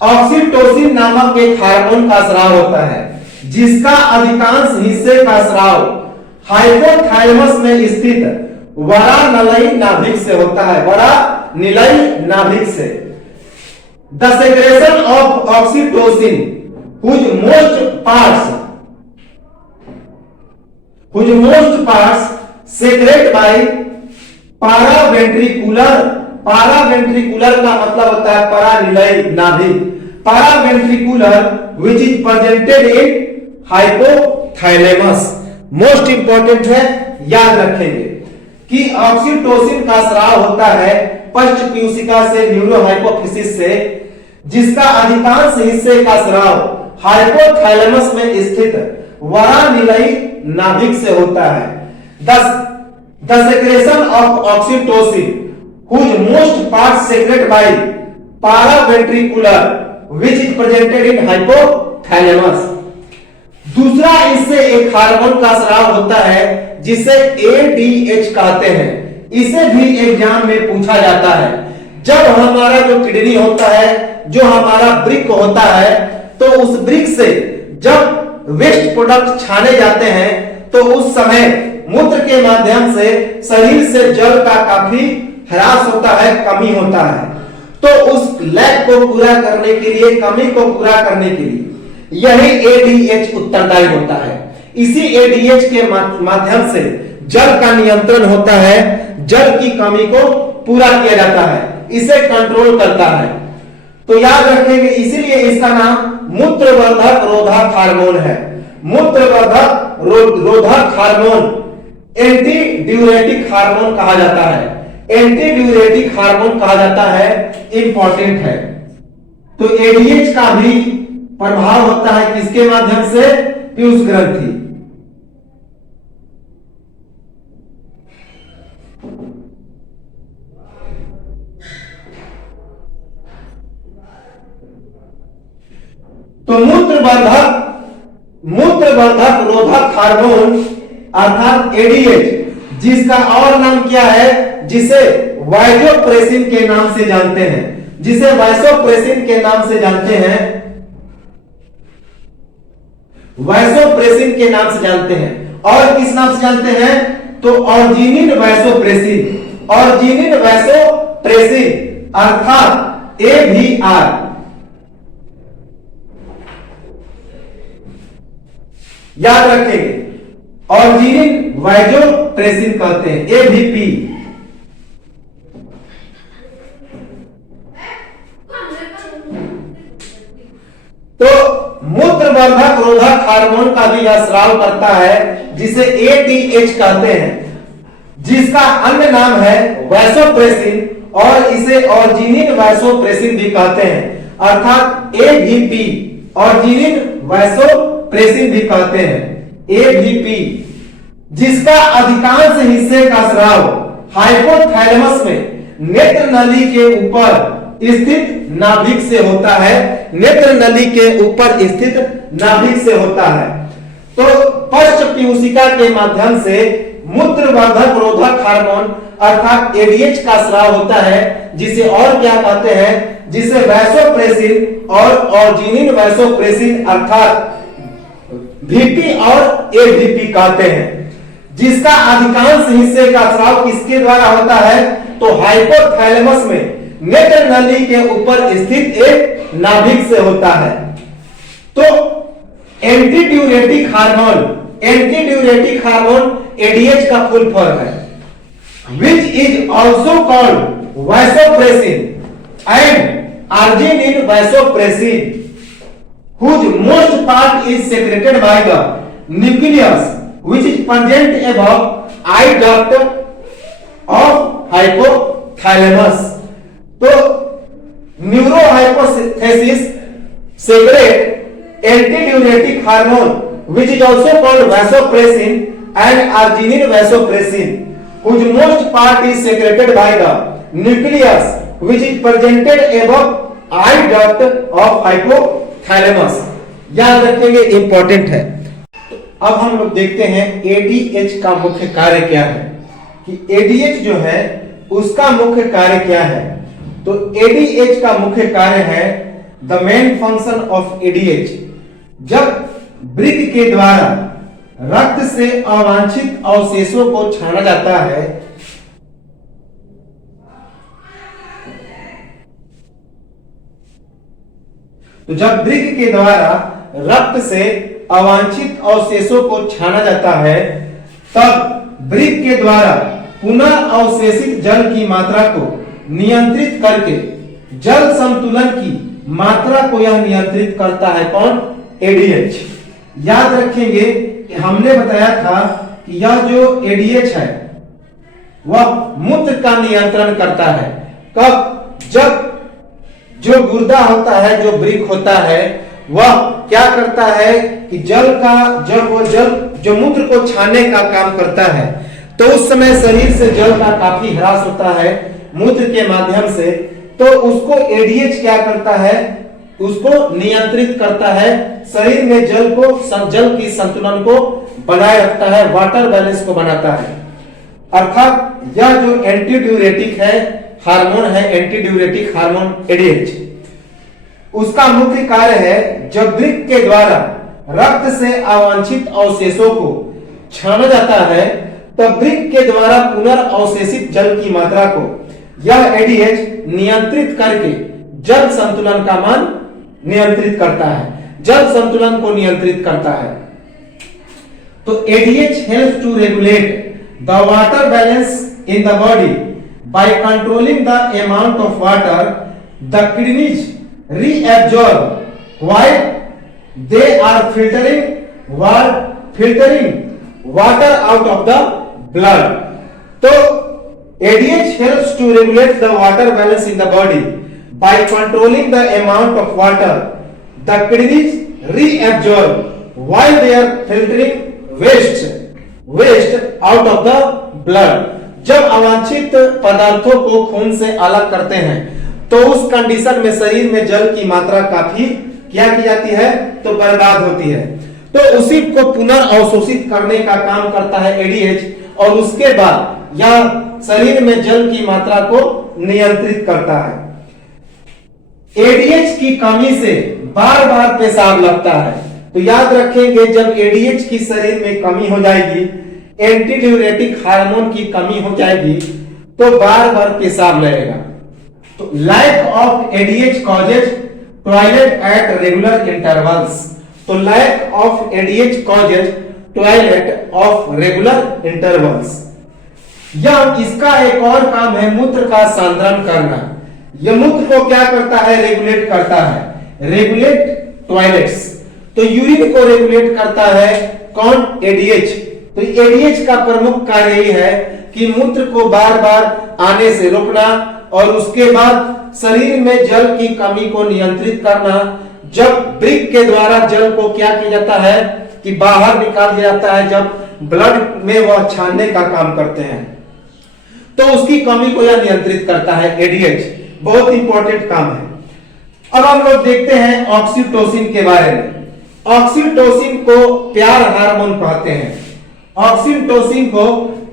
ऑक्सीटोसिन नामक एक हार्मोन का स्राव होता है, जिसका अधिकांश हिस्से का स्राव हाइपोथैलेमस में स्थित वरानलयी नाभिक से होता है, वरानिलयी नाभिक से। The secretion of oxytocin whose most parts secrete by paraventricular का मतलब होता है परानिलयी नाभिक, paraventricular which is presented in hypothalamus। Most important है, याद रखेंगे कि ऑक्सीटोसिन का स्राव होता है फर्स्ट पीयूषिका से, न्यूरो हाइपोफिसिस से, जिसका अधिकांश हिस्से का स्राव हाइपोथैलेमस में स्थित वरानिलयी नाभिक से होता है। The secretion of oxytocin whose most parts secreted by paraventricular which is presented in hypothalamus। दूसरा इससे एक हार्मोन का स्राव होता है, जिसे ADH कहते हैं। इसे भी एग्जाम में पूछा जाता है। जब हमारा जो किडनी होता है, जो हमारा वृक्क होता है, तो उस वृक्क से जब वेस्ट प्रोडक्ट छाने जाते हैं, तो उस समय मूत्र के माध्यम से शरीर से जल का काफी ह्रास होता है, कमी होता है। तो उस लैक को पूरा करने के लिए, कमी को पूरा करने के लिए यही ADH उत्तरदायी होता है। इसी ADH के माध्यम से जल का नियंत्रण होता है, जल की कमी को पूरा किया जाता है, इसे कंट्रोल करता है। तो याद रखेंगे, इसीलिए इसका नाम मूत्रवर्धक रोधक हार्मोन है। मूत्रवर्धक रोधक हार्मोन एंटी ड्यूरेटिक हार्मोन कहा जाता है, एंटी ड्यूरेटिक हार्मोन कहा जाता है, इंपॉर्टेंट है। तो ADH का भी प्रभाव होता है किसके माध्यम से? पीयूष ग्रंथि। तो मूत्रवर्धक रोधक हार्मोन अर्थात ADH, जिसका और नाम क्या है, जिसे वासोप्रेसिन के नाम से जानते हैं, जिसे वासोप्रेसिन के नाम से जानते हैं, वासोप्रेसिन के नाम से जानते हैं। और किस नाम से जानते हैं? तो ऑर्जिनिन वासोप्रेसिन, ऑर्जिनिन वासोप्रेसिन अर्थात AVR। याद रखेंगे, ऑर्जिनिन वासोप्रेसिन कहते हैं, AVP। तो मूत्रवर्धक रोधक हार्मोन का भी यह स्राव करता है, जिसे ADH कहते हैं। जिसका अन्य नाम है वैसोप्रेसिन और इसे ऑर्जिनिन वैसोप्रेसिन भी कहते हैं, अर्थात एवीपी ऑर्जिनिन वैसोप्रेसिन भी कहते हैं एवीपी, जिसका अधिकांश हिस्से का स्राव हाइपोथैलेमस में नेत्र नली के ऊपर स्थित नाभिक से होता है, नेत्र नली के ऊपर स्थित नाभिक से होता है। तो पश्च पीयूषिका के माध्यम से मूत्रवर्धक रोधक हार्मोन अर्थात एडीएच का स्राव होता है, जिसे और क्या कहते हैं, जिसे वैसोप्रेसिन और ऑर्जिनिन वैसोप्रेसिन अर्थात वीपी और एवीपी कहते हैं, जिसका अधिकांश हिस्से का स्राव किसके द्वारा होता है, तो हाइपोथैलेमस में नेत्र नली के ऊपर स्थित एक नाभिक से होता है। तो एंटीड्यूरेटिक हार्मोन एडीएच का फुल फॉर्म है, which is also called vasopressin and arginine vasopressin, whose most part is secreted by the nucleus, which is present above eye duct of hypothalamus. तो न्यूरोहाइपोथेसिस secrete antidiuretic hormone, which is also called vasopressin and arginine vasopressin, whose most part is secreted by the nucleus, which is presented above eye duct of hypothalamus. याद रखेंगे, important है। अब हम लोग देखते हैं ADH का मुख्य कार्य क्या है, कि एडीएच जो है उसका मुख्य कार्य क्या है। तो एडीएच का मुख्य कार्य है, the main function of ADH, जब वृक्क के द्वारा रक्त से अवांछित अवशेषों को छाना जाता है, तो जब वृक्क के द्वारा रक्त से अवांछित अवशेषों को छाना जाता है, तब वृक्क के द्वारा पुनः अवशेषित जल की मात्रा को नियंत्रित करके जल संतुलन की मात्रा को यह नियंत्रित करता है। कौन? एडीएच। याद रखेंगे कि हमने बताया था कि यह जो एडीएच है वह मूत्र का नियंत्रण करता है। कब? जब जो गुर्दा होता है, जो वृक्क होता है, वह क्या करता है कि जल का जो मूत्र को छाने का काम करता है, तो उस समय शरीर से जल का काफी ह्रास होता है मूत्र के माध्यम से, तो उसको एडीएच क्या करता है, उसको नियंत्रित करता है, शरीर में जल की संतुलन को बनाए रखता है, वाटर बैलेंस को बनाता है। अर्थात यह जो एंटीड्यूरेटिक है हार्मोन है, एंटीड्यूरेटिक हार्मोन एडीएच, उसका मुख्य कार्य है, जब वृक्क के द्वारा रक्त से अवांछित अवशेषों को छाना जाता है, तब वृक्क के द्वारा पुनर्अवशेषित जल की मात्रा को यह एडीएच नियंत्रित करके जल संतुलन का मान नियंत्रित करता है, जल संतुलन को नियंत्रित करता है। तो ADH helps to regulate the water balance in the body by controlling the amount of water the kidneys reabsorb while they are filtering water out of the blood. तो ADH helps to regulate the water balance in the body by controlling the amount of water the kidneys reabsorb while they are filtering waste out of the blood। जब अवांछित पदार्थों को खून से अलग करते हैं, तो उस कंडीशन में शरीर में जल की मात्रा काफी क्या की जाती है, तो बर्बाद होती है। तो उसी को पुनर्अवशोषित करने का काम करता है एडीएच, और उसके बाद यह शरीर में जल की मात्रा को नियंत्रित करता है। एडीएच की कमी से बार बार पेशाब लगता है, तो याद रखेंगे जब एडीएच की शरीर में कमी हो जाएगी, एंटीड्यूरेटिक हार्मोन की कमी हो जाएगी, तो बार बार पेशाब लगेगा। तो lack of ADH causes toilet at regular intervals. तो lack of ADH causes toilet of regular intervals. या इसका एक और काम है मूत्र का सांद्रण करना। यह मूत्र को क्या करता है, रेगुलेट करता है, रेगुलेट टॉयलेट्स। तो यूरिन को रेगुलेट करता है कौन, एडीएच। तो एडीएच का प्रमुख कार्य यही है कि मूत्र को बार बार आने से रोकना और उसके बाद शरीर में जल की कमी को नियंत्रित करना। जब वृक्क के द्वारा जल को क्या किया जाता है कि बाहर निकाल दिया जाता है, जब ब्लड में वह छानने का काम करते हैं तो उसकी कमी को यह नियंत्रित करता है। एडीएच बहुत इंपॉर्टेंट काम है। अब हम लोग देखते हैं ऑक्सीटोसिन के बारे में। ऑक्सीटोसिन को प्यार हार्मोन कहते हैं, ऑक्सीटोसिन को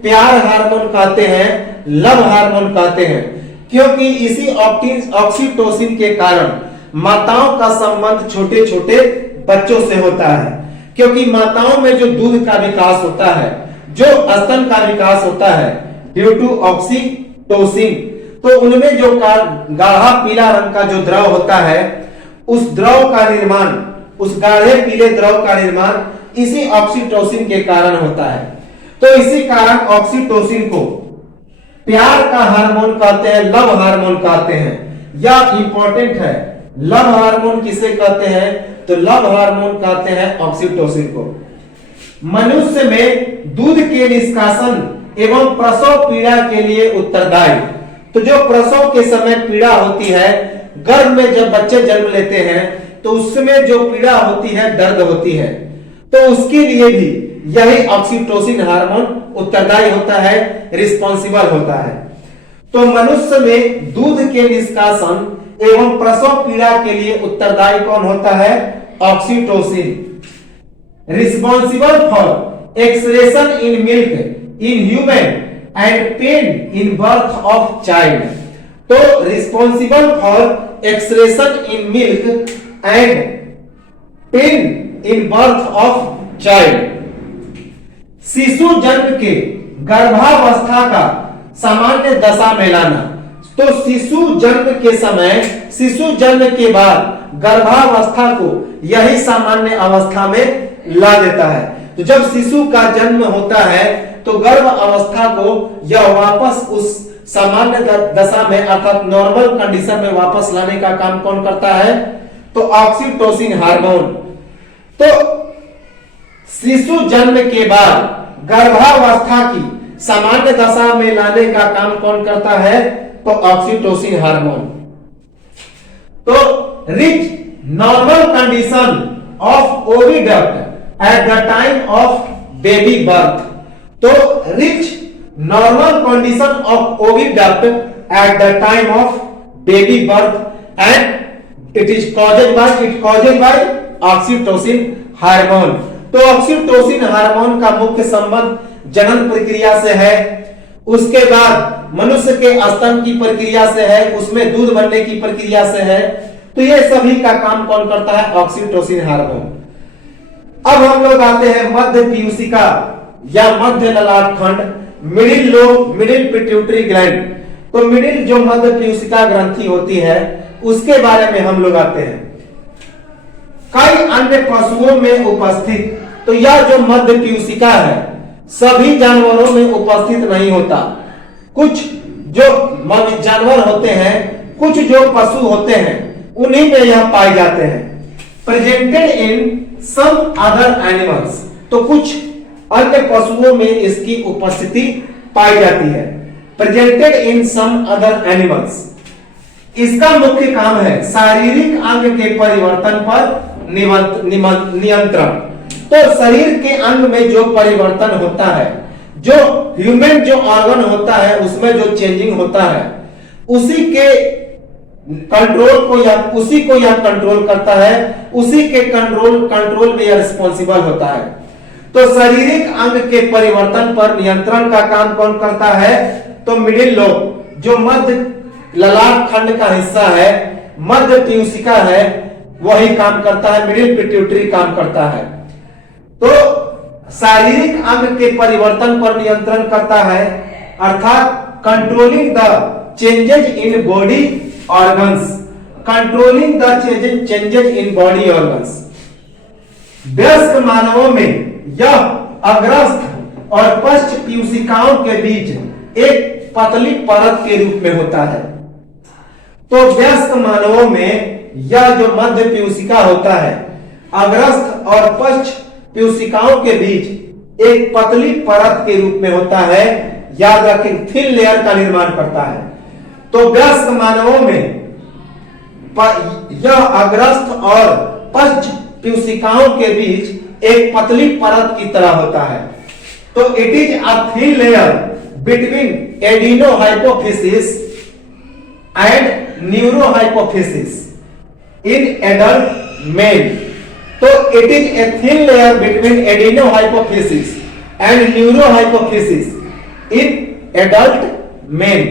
प्यार हार्मोन कहते हैं, लव हार्मोन कहते हैं, क्योंकि इसी ऑक्सीटोसिन के कारण माताओं का संबंध छोटे छोटे बच्चों से होता है। क्योंकि माताओं में जो दूध का विकास होता है, जो स्तन का विकास होता है ड्यू टू ऑक्सीटोसिन, तो उनमें जो गाढ़ा पीला रंग का जो द्रव होता है, उस द्रव का निर्माण, उस गाढ़े पीले द्रव का निर्माण इसी ऑक्सीटोसिन के कारण होता है। तो इसी कारण ऑक्सीटोसिन को प्यार का हार्मोन कहते हैं, लव हार्मोन कहते हैं। यह इंपॉर्टेंट है। लव हार्मोन किसे कहते हैं? तो लव हार्मोन कहते हैं ऑक्सीटोसिन को। मनुष्य में दूध के निष्कासन एवं प्रसव पीड़ा के लिए उत्तरदायी। तो जो प्रसव के समय पीड़ा होती है, गर्भ में जब बच्चे जन्म लेते हैं तो उसमें जो पीड़ा होती है, दर्द होती है, तो उसके लिए भी यही ऑक्सीटोसिन हार्मोन उत्तरदायी होता है, रिस्पॉन्सिबल होता है। तो मनुष्य में दूध के निष्कासन एवं प्रसव पीड़ा के लिए उत्तरदायी कौन होता है? Oxytocin. Responsible for excretion in milk in human and pain in birth of child. तो responsible for excretion in milk and pain in birth of child. शिशु जन्म के गर्भावस्था का सामान्य दशा में लाना। तो शिशु जन्म के समय, शिशु जन्म के बाद गर्भावस्था को यही सामान्य अवस्था में ला देता है। तो जब शिशु का जन्म होता है तो गर्भ अवस्था को यह वापस उस सामान्य दशा में अर्थात नॉर्मल कंडीशन में वापस लाने का काम कौन करता है? तो ऑक्सीटोसिन हार्मोन। तो शिशु जन्म के बाद गर्भावस्था की सामान्य दशा में लाने का काम कौन करता है? तो ऑक्सीटोसिन हार्मोन। तो rich normal condition of oviduct at the time of baby birth. तो rich normal condition of oviduct at the time of baby birth and it is caused by oxytocin hormone. तो oxytocin hormone का मुख्य संबंध जनन प्रक्रिया से है, उसके बाद मनुष्य के स्तन की प्रक्रिया से है, उसमें दूध बनने की प्रक्रिया से है। तो ये सभी का काम कौन करता है? Oxytocin hormone. अब हम लोग आते हैं मध्य पीयूषिका या मध्य ललाट खंड, middle lobe, middle pituitary gland. तो मिडिल जो मध्य पीयूषिका ग्रंथि होती है उसके बारे में हम लोग आते हैं। कई अन्य पशुओं में उपस्थित, तो यह जो मध्य पीयूषिका है सभी जानवरों में उपस्थित नहीं होता। कुछ जो जानवर होते हैं, कुछ जो पशु होते हैं, उन्हीं में यह पाए जाते हैं। Presented in some other animals, तो कुछ अन्य पशुओं में इसकी उपस्थिति पाई जाती है। Presented in some other animals. इसका मुख्य काम है शारीरिक अंग के परिवर्तन पर नियंत्रण। तो शरीर के अंग में जो परिवर्तन होता है, जो ह्यूमन जो ऑर्गन होता है उसमें जो चेंजिंग होता है, उसी के कंट्रोल को या उसी को यह कंट्रोल करता है, उसी के कंट्रोल में यह रिस्पॉन्सिबल होता है। तो शारीरिक अंग के परिवर्तन पर नियंत्रण का काम कौन करता है? तो मिडिल लोब, जो मध्य ललाट खंड का हिस्सा है, मध्य पीयूषिका है, वही काम करता है। मिडिल पिट्यूटरी काम करता है। तो शारीरिक अंग के परिवर्तन पर नियंत्रण करता है, अर्थात controlling the changes in body organs, controlling the changes in body organs. वयस्क मानवों में यह अग्रस्थ और पश्च पीयूषिकाओं के बीच एक पतली परत के रूप में होता है। तो वयस्क मानवों में यह जो मध्य पीयूषिका होता है, अग्रस्थ और पश्च पीयूषिकाओं के बीच एक पतली परत के रूप में होता है। याद रखें, थिन लेयर का निर्माण करता है। तो वयस्क मानवों में यह अग्रस्थ और पश्च पेशिकाओं के बीच एक पतली परत की तरह होता है। तो it is a thin layer between adenohypophysis and neurohypophysis in adult male. तो it is a thin layer between adenohypophysis and neurohypophysis in adult male.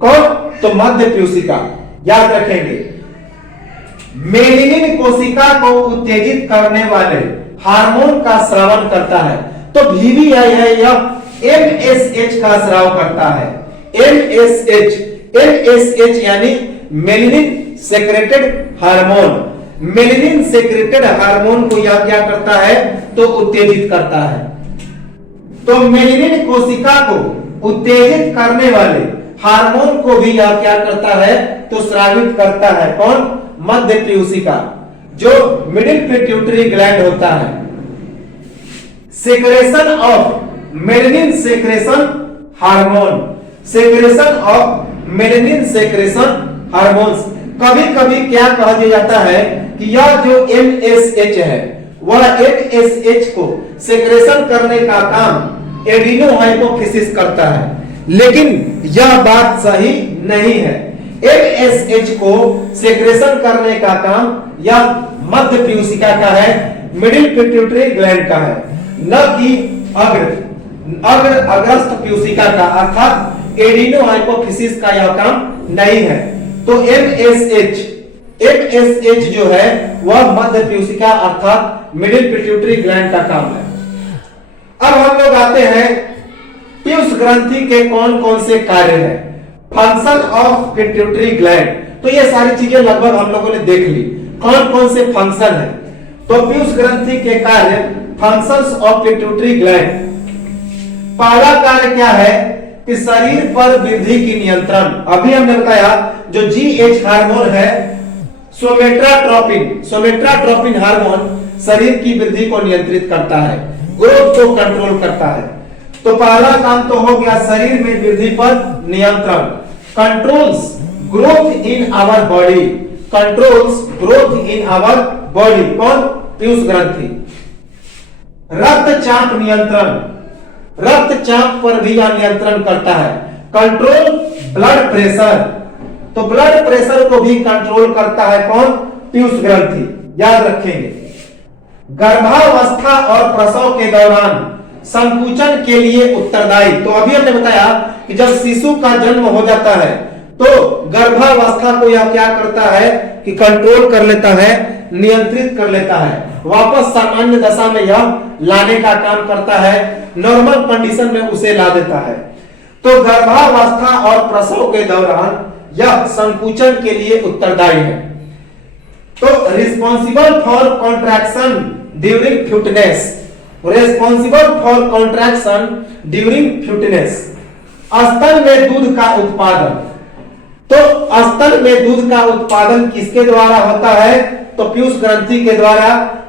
कौन? तो मध्य पेशिका। याद रखेंगे, मेलिनिन कोशिका को उत्तेजित करने वाले हार्मोन का स्रावन करता है। तो VVI है, यह MSH का स्राव करता है। MSH यानी मेलिनिन सेक्रेटेड हार्मोन। मेलिनिन सेक्रेटेड हार्मोन को यह क्या करता है? तो उत्तेजित करता है। तो मेलिनिन कोशिका को उत्तेजित करने वाले हार्मोन को भी यह क्या करता है? तो स्रावित करता है। कौन? मध्य पेशिका, जो मिडिल पिट्यूटरी ग्लैंड होता है। Secretion of melanin secretion hormone, secretion of melanin secretion hormones. कभी कभी क्या कहा जाता है कि यह जो MSH है वह MSH को सेक्रेशन करने का काम एडिनोहाइपोफिसिस करता है, लेकिन यह बात सही नहीं है। MSH को सेक्रेशन करने का काम यह मध्य पेशिका का है, मिडिल पिट्यूटरी ग्लैंड का है, न कि अग्रस्थ पेशिका का, अर्थात एडिनोहाइपोफिसिस का यह काम नहीं है। तो MSH जो है वह मध्य पेशिका अर्थात मिडिल पिट्यूटरी ग्लैंड का काम है। अब हम लोग आते हैं पीयूष ग्रंथि के कौन कौन से कार्य हैं। फंक्शन ऑफ पिट्यूटरी ग्लैंड, तो ये सारी चीजें लगभग हम लोगों ने देख ली, कौन कौन से फंक्शन है। तो पीयूष ग्रंथि के कार्य, फंक्शंस ऑफ पिट्यूटरी ग्लैंड। पहला कार्य क्या है कि शरीर पर वृद्धि की नियंत्रण। अभी हमने बताया जो GH हार्मोन है सोमेट्राट्रोपिन हार्मोन शरीर की वृद्धि को नियंत्रित करता है, ग्रोथ को कंट्रोल करता है। तो पहला काम तो हो गया शरीर में वृद्धि पर नियंत्रण। Controls growth in our body, controls growth in our body. कौन? पीयूष ग्रंथि। रक्तचाप नियंत्रण, रक्तचाप पर भी यह नियंत्रण करता है। कंट्रोल ब्लड प्रेशर, तो ब्लड प्रेशर को भी कंट्रोल करता है। कौन? पीयूष ग्रंथि। याद रखेंगे, गर्भावस्था और प्रसव के दौरान संकुचन के लिए उत्तरदायी। तो अभी हमने बताया कि जब शिशु का जन्म हो जाता है तो गर्भावस्था को यह क्या करता है कि कंट्रोल कर लेता है, नियंत्रित कर लेता है, वापस सामान्य दशा में यह लाने का काम करता है, नॉर्मल कंडीशन में उसे ला देता है। तो गर्भावस्था और प्रसव के दौरान यह संकुचन के लिए उत्तरदायी है। तो responsible for contraction during fitness, responsible for contraction during fitness. स्तन में दूध का उत्पादन, तो स्तन में दूध का उत्पादन किसके द्वारा होता है? तो पीयूष ग्रंथि के द्वारा।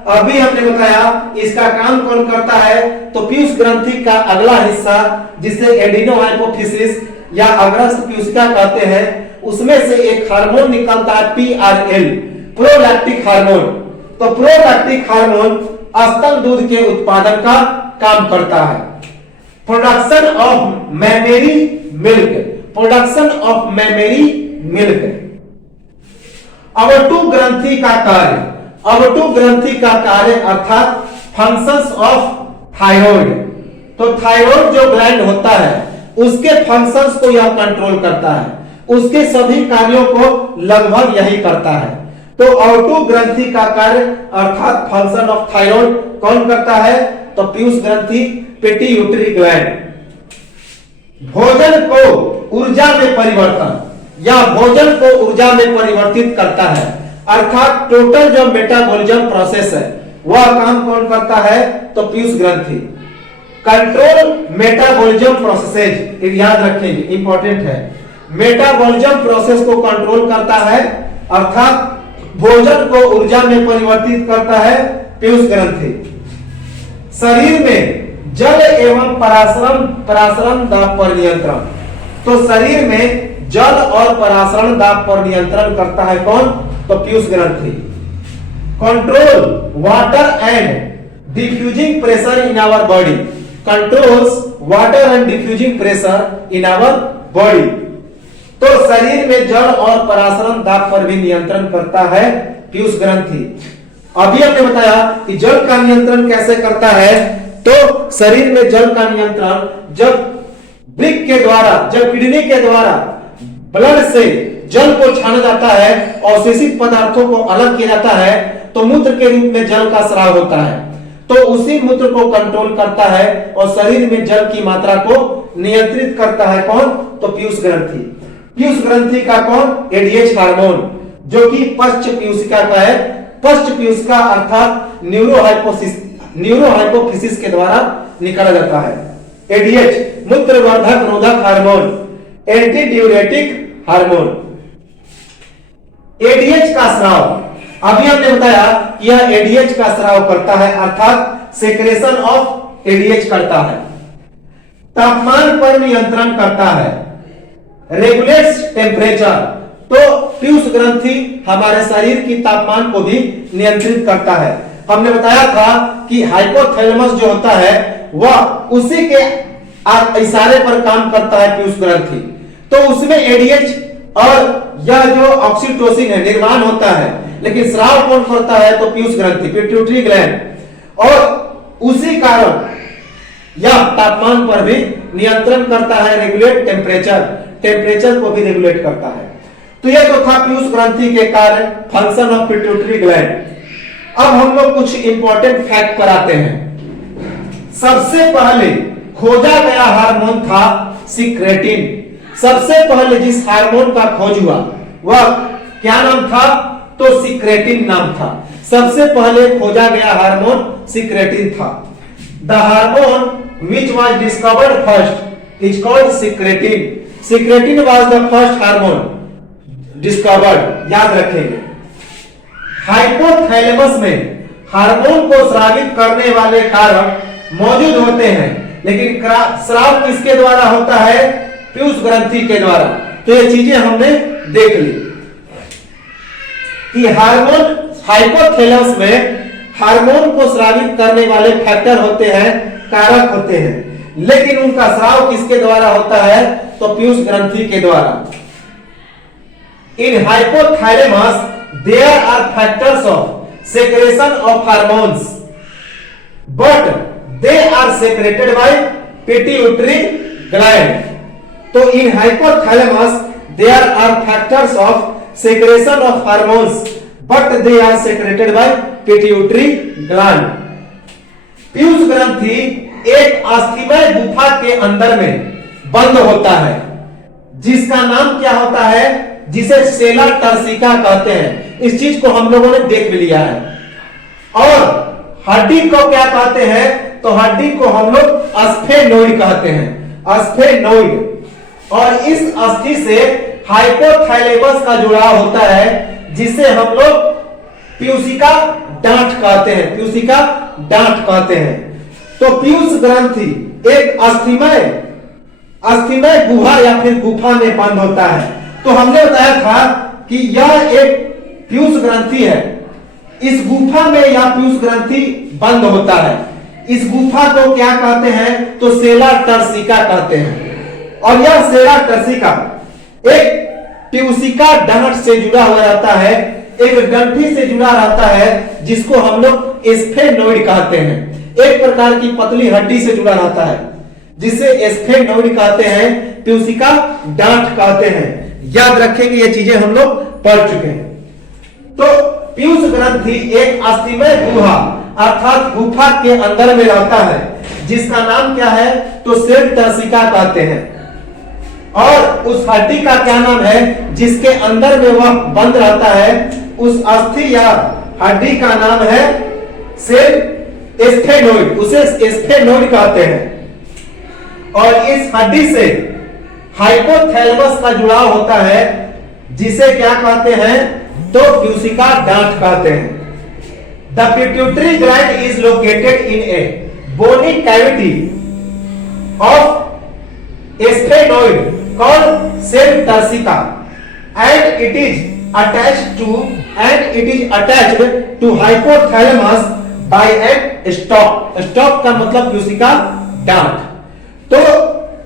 अभी हमने बताया इसका काम कौन करता है? तो पीयूष ग्रंथि का अगला हिस्सा जिसे एडिनोहाइपोफिसिस या अग्रस्थ पेशिका कहते हैं, उसमें से एक हार्मोन निकलता है PRL, प्रोलैक्टिक हार्मोन। तो प्रोलैक्टिक हार्मोन स्तन दूध के उत्पादन का काम करता है। Production of mammary milk, production of mammary milk. अवटु ग्रंथि का कार्य, अवटु ग्रंथि का कार्य अर्थात फंक्शंस ऑफ थायराइड। तो थायराइड जो ग्लैंड होता है उसके फंक्शंस को यह कंट्रोल करता है, उसके सभी कार्यों को लगभग यही करता है। तो अवटु ग्रंथि का कार्य अर्थात फंक्शन ऑफ थायराइड कौन करता है? तो पीयूष ग्रंथि, पिट्यूटरी ग्लैंड। भोजन को ऊर्जा में परिवर्तन या भोजन को ऊर्जा में परिवर्तित करता है, अर्थात टोटल जो मेटाबॉलिज्म प्रोसेस है वह काम कौन करता है? तो पीयूष ग्रंथि। कंट्रोल मेटाबॉलिज्म प्रोसेसेज, याद रखेंगे, इंपॉर्टेंट है। मेटाबॉलिज्म प्रोसेस को कंट्रोल करता है अर्थात भोजन को ऊर्जा में परिवर्तित करता है पीयूष ग्रंथि। शरीर में जल एवं परासरण दाब पर नियंत्रण। तो शरीर में जल और परासरण दाब पर नियंत्रण करता है कौन? तो पीयूष ग्रंथि। Control water and diffusing pressure in our body, controls water and diffusing pressure in our body. तो शरीर में जल और परासरण दाब पर भी नियंत्रण करता है पीयूष ग्रंथि। अभी हमने बताया कि जल का नियंत्रण कैसे करता है। तो शरीर में जल का नियंत्रण जब वृक्क के द्वारा, जब किडनी के द्वारा ब्लड से जल को छाना जाता है, अवशेषित पदार्थों को अलग किया जाता है, तो मूत्र के रूप में जल का स्राव होता है। तो उसी मूत्र को कंट्रोल करता है और शरीर में जल की मात्रा को नियंत्रित करता है कौन? तो पीयूष ग्रंथि। पीयूष ग्रंथि का कौन? एडीएच हार्मोन, जो कि पश्च पीयूषिका का है। पश्च पीयूषिका अर्थात न्यूरोहाइपोफिसिस के द्वारा निकाला जाता है। एडीएच मूत्रवर्धक रोधक hormone, anti diuretic hormone. ADH का स्राव, अभी हमने बताया कि यह एडीएच का स्राव करता है, अर्थात सेक्रेशन ऑफ एडीएच करता है। तापमान पर नियंत्रण करता है, रेगुलेट्स टेम्परेचर। तो पीयूष ग्रंथि हमारे शरीर की तापमान को भी नियंत्रित करता है। हमने बताया था कि हाइपोथैलेमस जो होता है वह उसी के इशारे पर काम करता है पीयूष ग्रंथि। तो उसमें एडीएच और यह जो ऑक्सीटोसिन है निर्माण होता है, लेकिन स्राव कौन करता है? तो पीयूष ग्रंथि, पिट्यूटरी ग्लैंड। और उसी कारण यह तापमान पर भी नियंत्रण करता है, रेगुलेट टेम्परेचर, टेम्परेचर को भी रेगुलेट करता है। तो यह तो था पीयूष ग्रंथि के कार्य, फंक्शन ऑफ पिट्यूटरी ग्लैंड। अब हम लोग कुछ इंपॉर्टेंट फैक्ट पर आते हैं। सबसे पहले खोजा गया हार्मोन था सिक्रेटिन। सबसे पहले जिस हार्मोन का खोज हुआ वह क्या नाम था? तो सिक्रेटिन नाम था। सबसे पहले खोजा गया हार्मोन सिक्रेटिन था। The hormone which was discovered first is called secretin. Secretin was the first hormone discovered, याद रखेंगे। हाइपोथैलेमस में हार्मोन को स्रावित करने वाले कारक मौजूद होते हैं, लेकिन स्राव किसके द्वारा होता है? पीयूष ग्रंथि के द्वारा। तो ये चीजें हमने देख ली कि हार्मोन, हाइपोथैलेमस में हार्मोन को स्रावित करने वाले फैक्टर होते हैं, कारक होते हैं, लेकिन उनका स्राव किसके द्वारा होता है? तो पीयूष ग्रंथि के द्वारा। इन hypothalamus there are factors of secretion of hormones, but they are secreted by pituitary gland. तो in hypothalamus there are factors of secretion of hormones, but they are secreted by pituitary gland. Piyush ग्रंथि एक अस्थिमय गुफा के अंदर में बंद होता है, जिसका नाम क्या होता है? जिसे सेला टर्सिका कहते हैं। इस चीज को हम लोगों ने देख भी लिया है। और हड्डी को क्या कहते हैं? तो हड्डी को हम लोग स्फेनोइड कहते हैं, स्फेनोइड। और इस अस्थि से हाइपोथैलेमस का जुड़ाव होता है, जिसे हम लोग पीयूषिका डांठ कहते हैं, पीयूषिका डांठ कहते हैं। तो पीयूष ग्रंथि एक अस्थिमय गुहा या फिर गुफा में बंद होता है। तो हमने बताया था कि यह एक पीयूष ग्रंथि है। इस गुफा में यह पीयूष ग्रंथि बंद होता है। इस गुफा को क्या कहते हैं? तो सेला टर्सिका कहते हैं। और यह सेला टर्सिका एक पीयूषिका डांठ से जुड़ा हुआ रहता है, एक ग्रंथि से जुड़ा रहता है, जिसको हम लोग स्फेनोइड कहते हैं। एक प्रकार की पतली हड्डी से जुड़ा रहता है, जिसे स्फेनोइड कहते हैं, पीयूषिका डांठ कहते हैं। याद रखेंगे, ये चीजें हम लोग पढ़ चुके हैं। तो पीयूष ग्रंथि एक अस्थिमय गुहा अर्थात गुफा के अंदर में रहता है, जिसका नाम क्या है? तो सेल टर्सिका कहते हैं। और उस हड्डी का क्या नाम है जिसके अंदर में वह बंद रहता है? उस अस्थि या हड्डी का नाम है सेल स्फेनोइड, उसे स्फेनोइड कहते हैं। और इस हड्डी से हाइपोथैलेमस का जुड़ाव होता है, जिसे क्या कहते हैं? तो पीयूषिका डांठ कहते हैं। The pituitary gland is located in A bony cavity of sphenoid called cell turcica, and it is attached to hypothalamus by an stalk. Stalk का मतलब क्यूसिका डांट. तो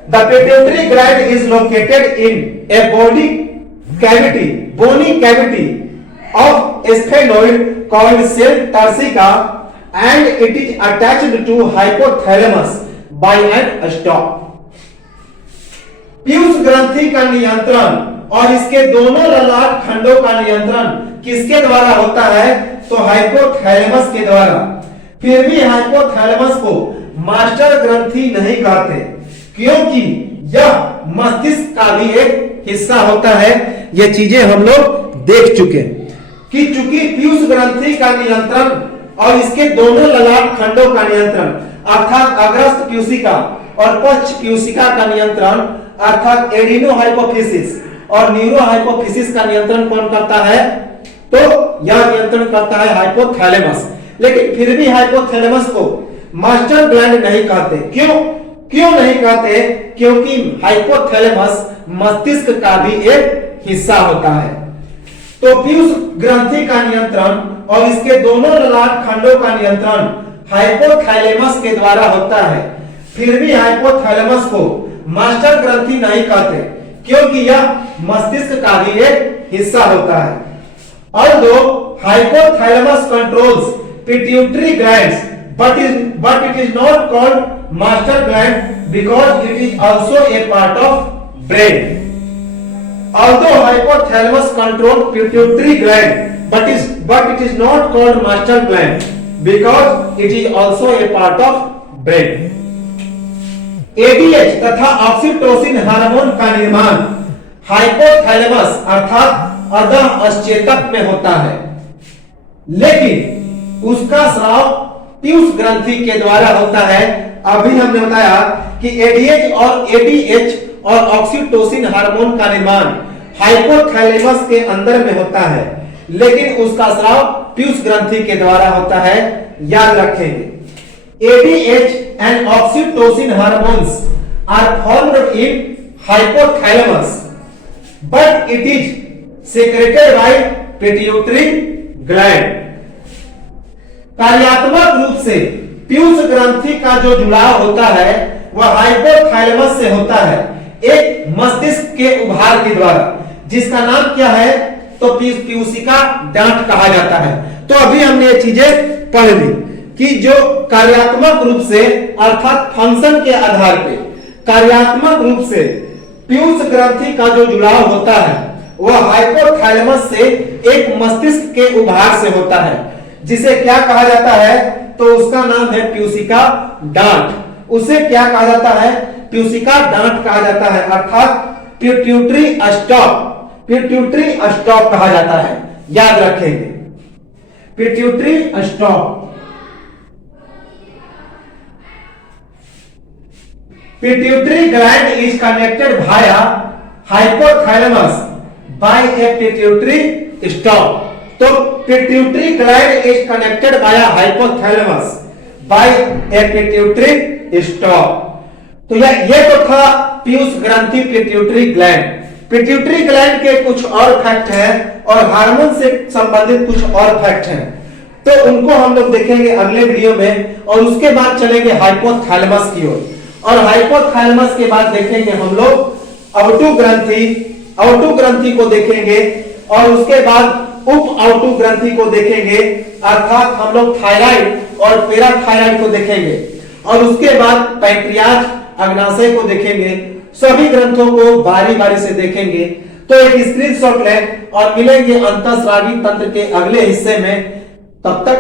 the pituitary gland is located in a bony cavity of sphenoid called cell turcica, and it is attached to hypothalamus by an stalk. Piyush ग्रंथि का नियंत्रण और इसके दोनों ललाट खंडों का नियंत्रण किसके द्वारा होता है? तो हाइपोथैलेमस के द्वारा. फिर भी हाइपोथैलेमस को मास्टर ग्रंथि नहीं कहते, क्योंकि यह मस्तिष्क का भी एक हिस्सा होता है. ये चीजें हम लोग देख चुके कि चूंकि पीयूष ग्रंथि का नियंत्रण और इसके दोनों ललाट खंडों का नियंत्रण अर्थात अग्रस्थ पीयूषिका और पश्च पीयूषिका का नियंत्रण अर्थात एडिनो हाइपोफिसिस और न्यूरो हाइपोफिसिस का नियंत्रण कौन करता है? तो यह नियंत्रण करता है हाइपोथैलेमस. लेकिन फिर भी हाइपोथैलेमस को मास्टर ग्लैंड नहीं कहते. क्यों नहीं कहते? क्योंकि हाइपोथैलेमस मस्तिष्क का भी एक हिस्सा होता है. तो पीयूष ग्रंथि का नियंत्रण और इसके दोनों ललाट खंडों का नियंत्रण हाइपोथैलेमस के द्वारा होता है. फिर भी हाइपोथैलेमस को मास्टर ग्रंथि नहीं कहते, क्योंकि यह मस्तिष्क का भी एक हिस्सा होता है. Although hypothalamus controls pituitary glands, but it is not called master gland because it is also a part of brain. Although hypothalamus controls pituitary gland, but it is not called master gland because it is also a part of brain. ADH तथा oxytocin hormone का निर्माण hypothalamus अर्थात अधः अस्चेतक में होता है, लेकिन उसका स्राव पीयूष ग्रंथि के द्वारा होता है. अभी हमने बताया कि एडीएच और एडीएच और ऑक्सीटोसिन हार्मोन का निर्माण हाइपोथैलेमस के अंदर में होता है, लेकिन उसका स्राव पीयूष ग्रंथि के द्वारा होता है. याद रखेंगे, ADH and oxytocin hormones are formed in hypothalamus, but it is secreted by pituitary gland. कार्यात्मक रूप से पीयूष ग्रंथि का जो जुड़ाव होता है वह हाइपोथैलेमस से होता है, एक मस्तिष्क के उभार के द्वारा, जिसका नाम क्या है? तो पीयूषिका डांट कहा जाता है. तो अभी हमने ये चीजें पढ़ ली कि जो कार्यात्मक रूप से अर्थात फंक्शन के आधार पे कार्यात्मक रूप से पीयूष ग्रंथि का जो जुड़ाव होता है वह हाइपोथैलेमस से एक मस्तिष्क के उभार से होता है, जिसे क्या कहा जाता है? तो उसका नाम है पीयूषिका डांट. उसे क्या कहा जाता है? पीयूषिका डांट कहा जाता है, अर्थात पिट्यूटरी स्टॉक कहा जाता है. याद रखेंगे, pituitary stock. Pituitary gland is connected via hypothalamus by a pituitary stalk. तो pituitary gland is connected via hypothalamus by a pituitary stalk. तो ये तो था पीयूष ग्रंथि पिट्यूटरी ग्लैंड. पिट्यूटरी ग्लैंड के कुछ और फैक्ट हैं और हार्मोन से संबंधित कुछ और फैक्ट हैं, तो उनको हम लोग देखेंगे अगले वीडियो में. और उसके बाद चलेंगे हाइपोथैलेमस की ओर, और हाइपोथैलेमस के बाद देखेंगे हम लोग अवटु ग्रंथि को देखेंगे, और उसके बाद उप अवटु ग्रंथि को देखेंगे, अर्थात हम लोग थायराइड और पैराथायराइड को देखेंगे, और उसके बाद पैंक्रियाज अग्नाशय को देखेंगे. सभी ग्रंथों को बारी बारी से देखेंगे. तो एक स्क्रीनशॉट लें और मिलेंगे अंतःस्रावी तंत्र के अगले हिस्से में. तब तक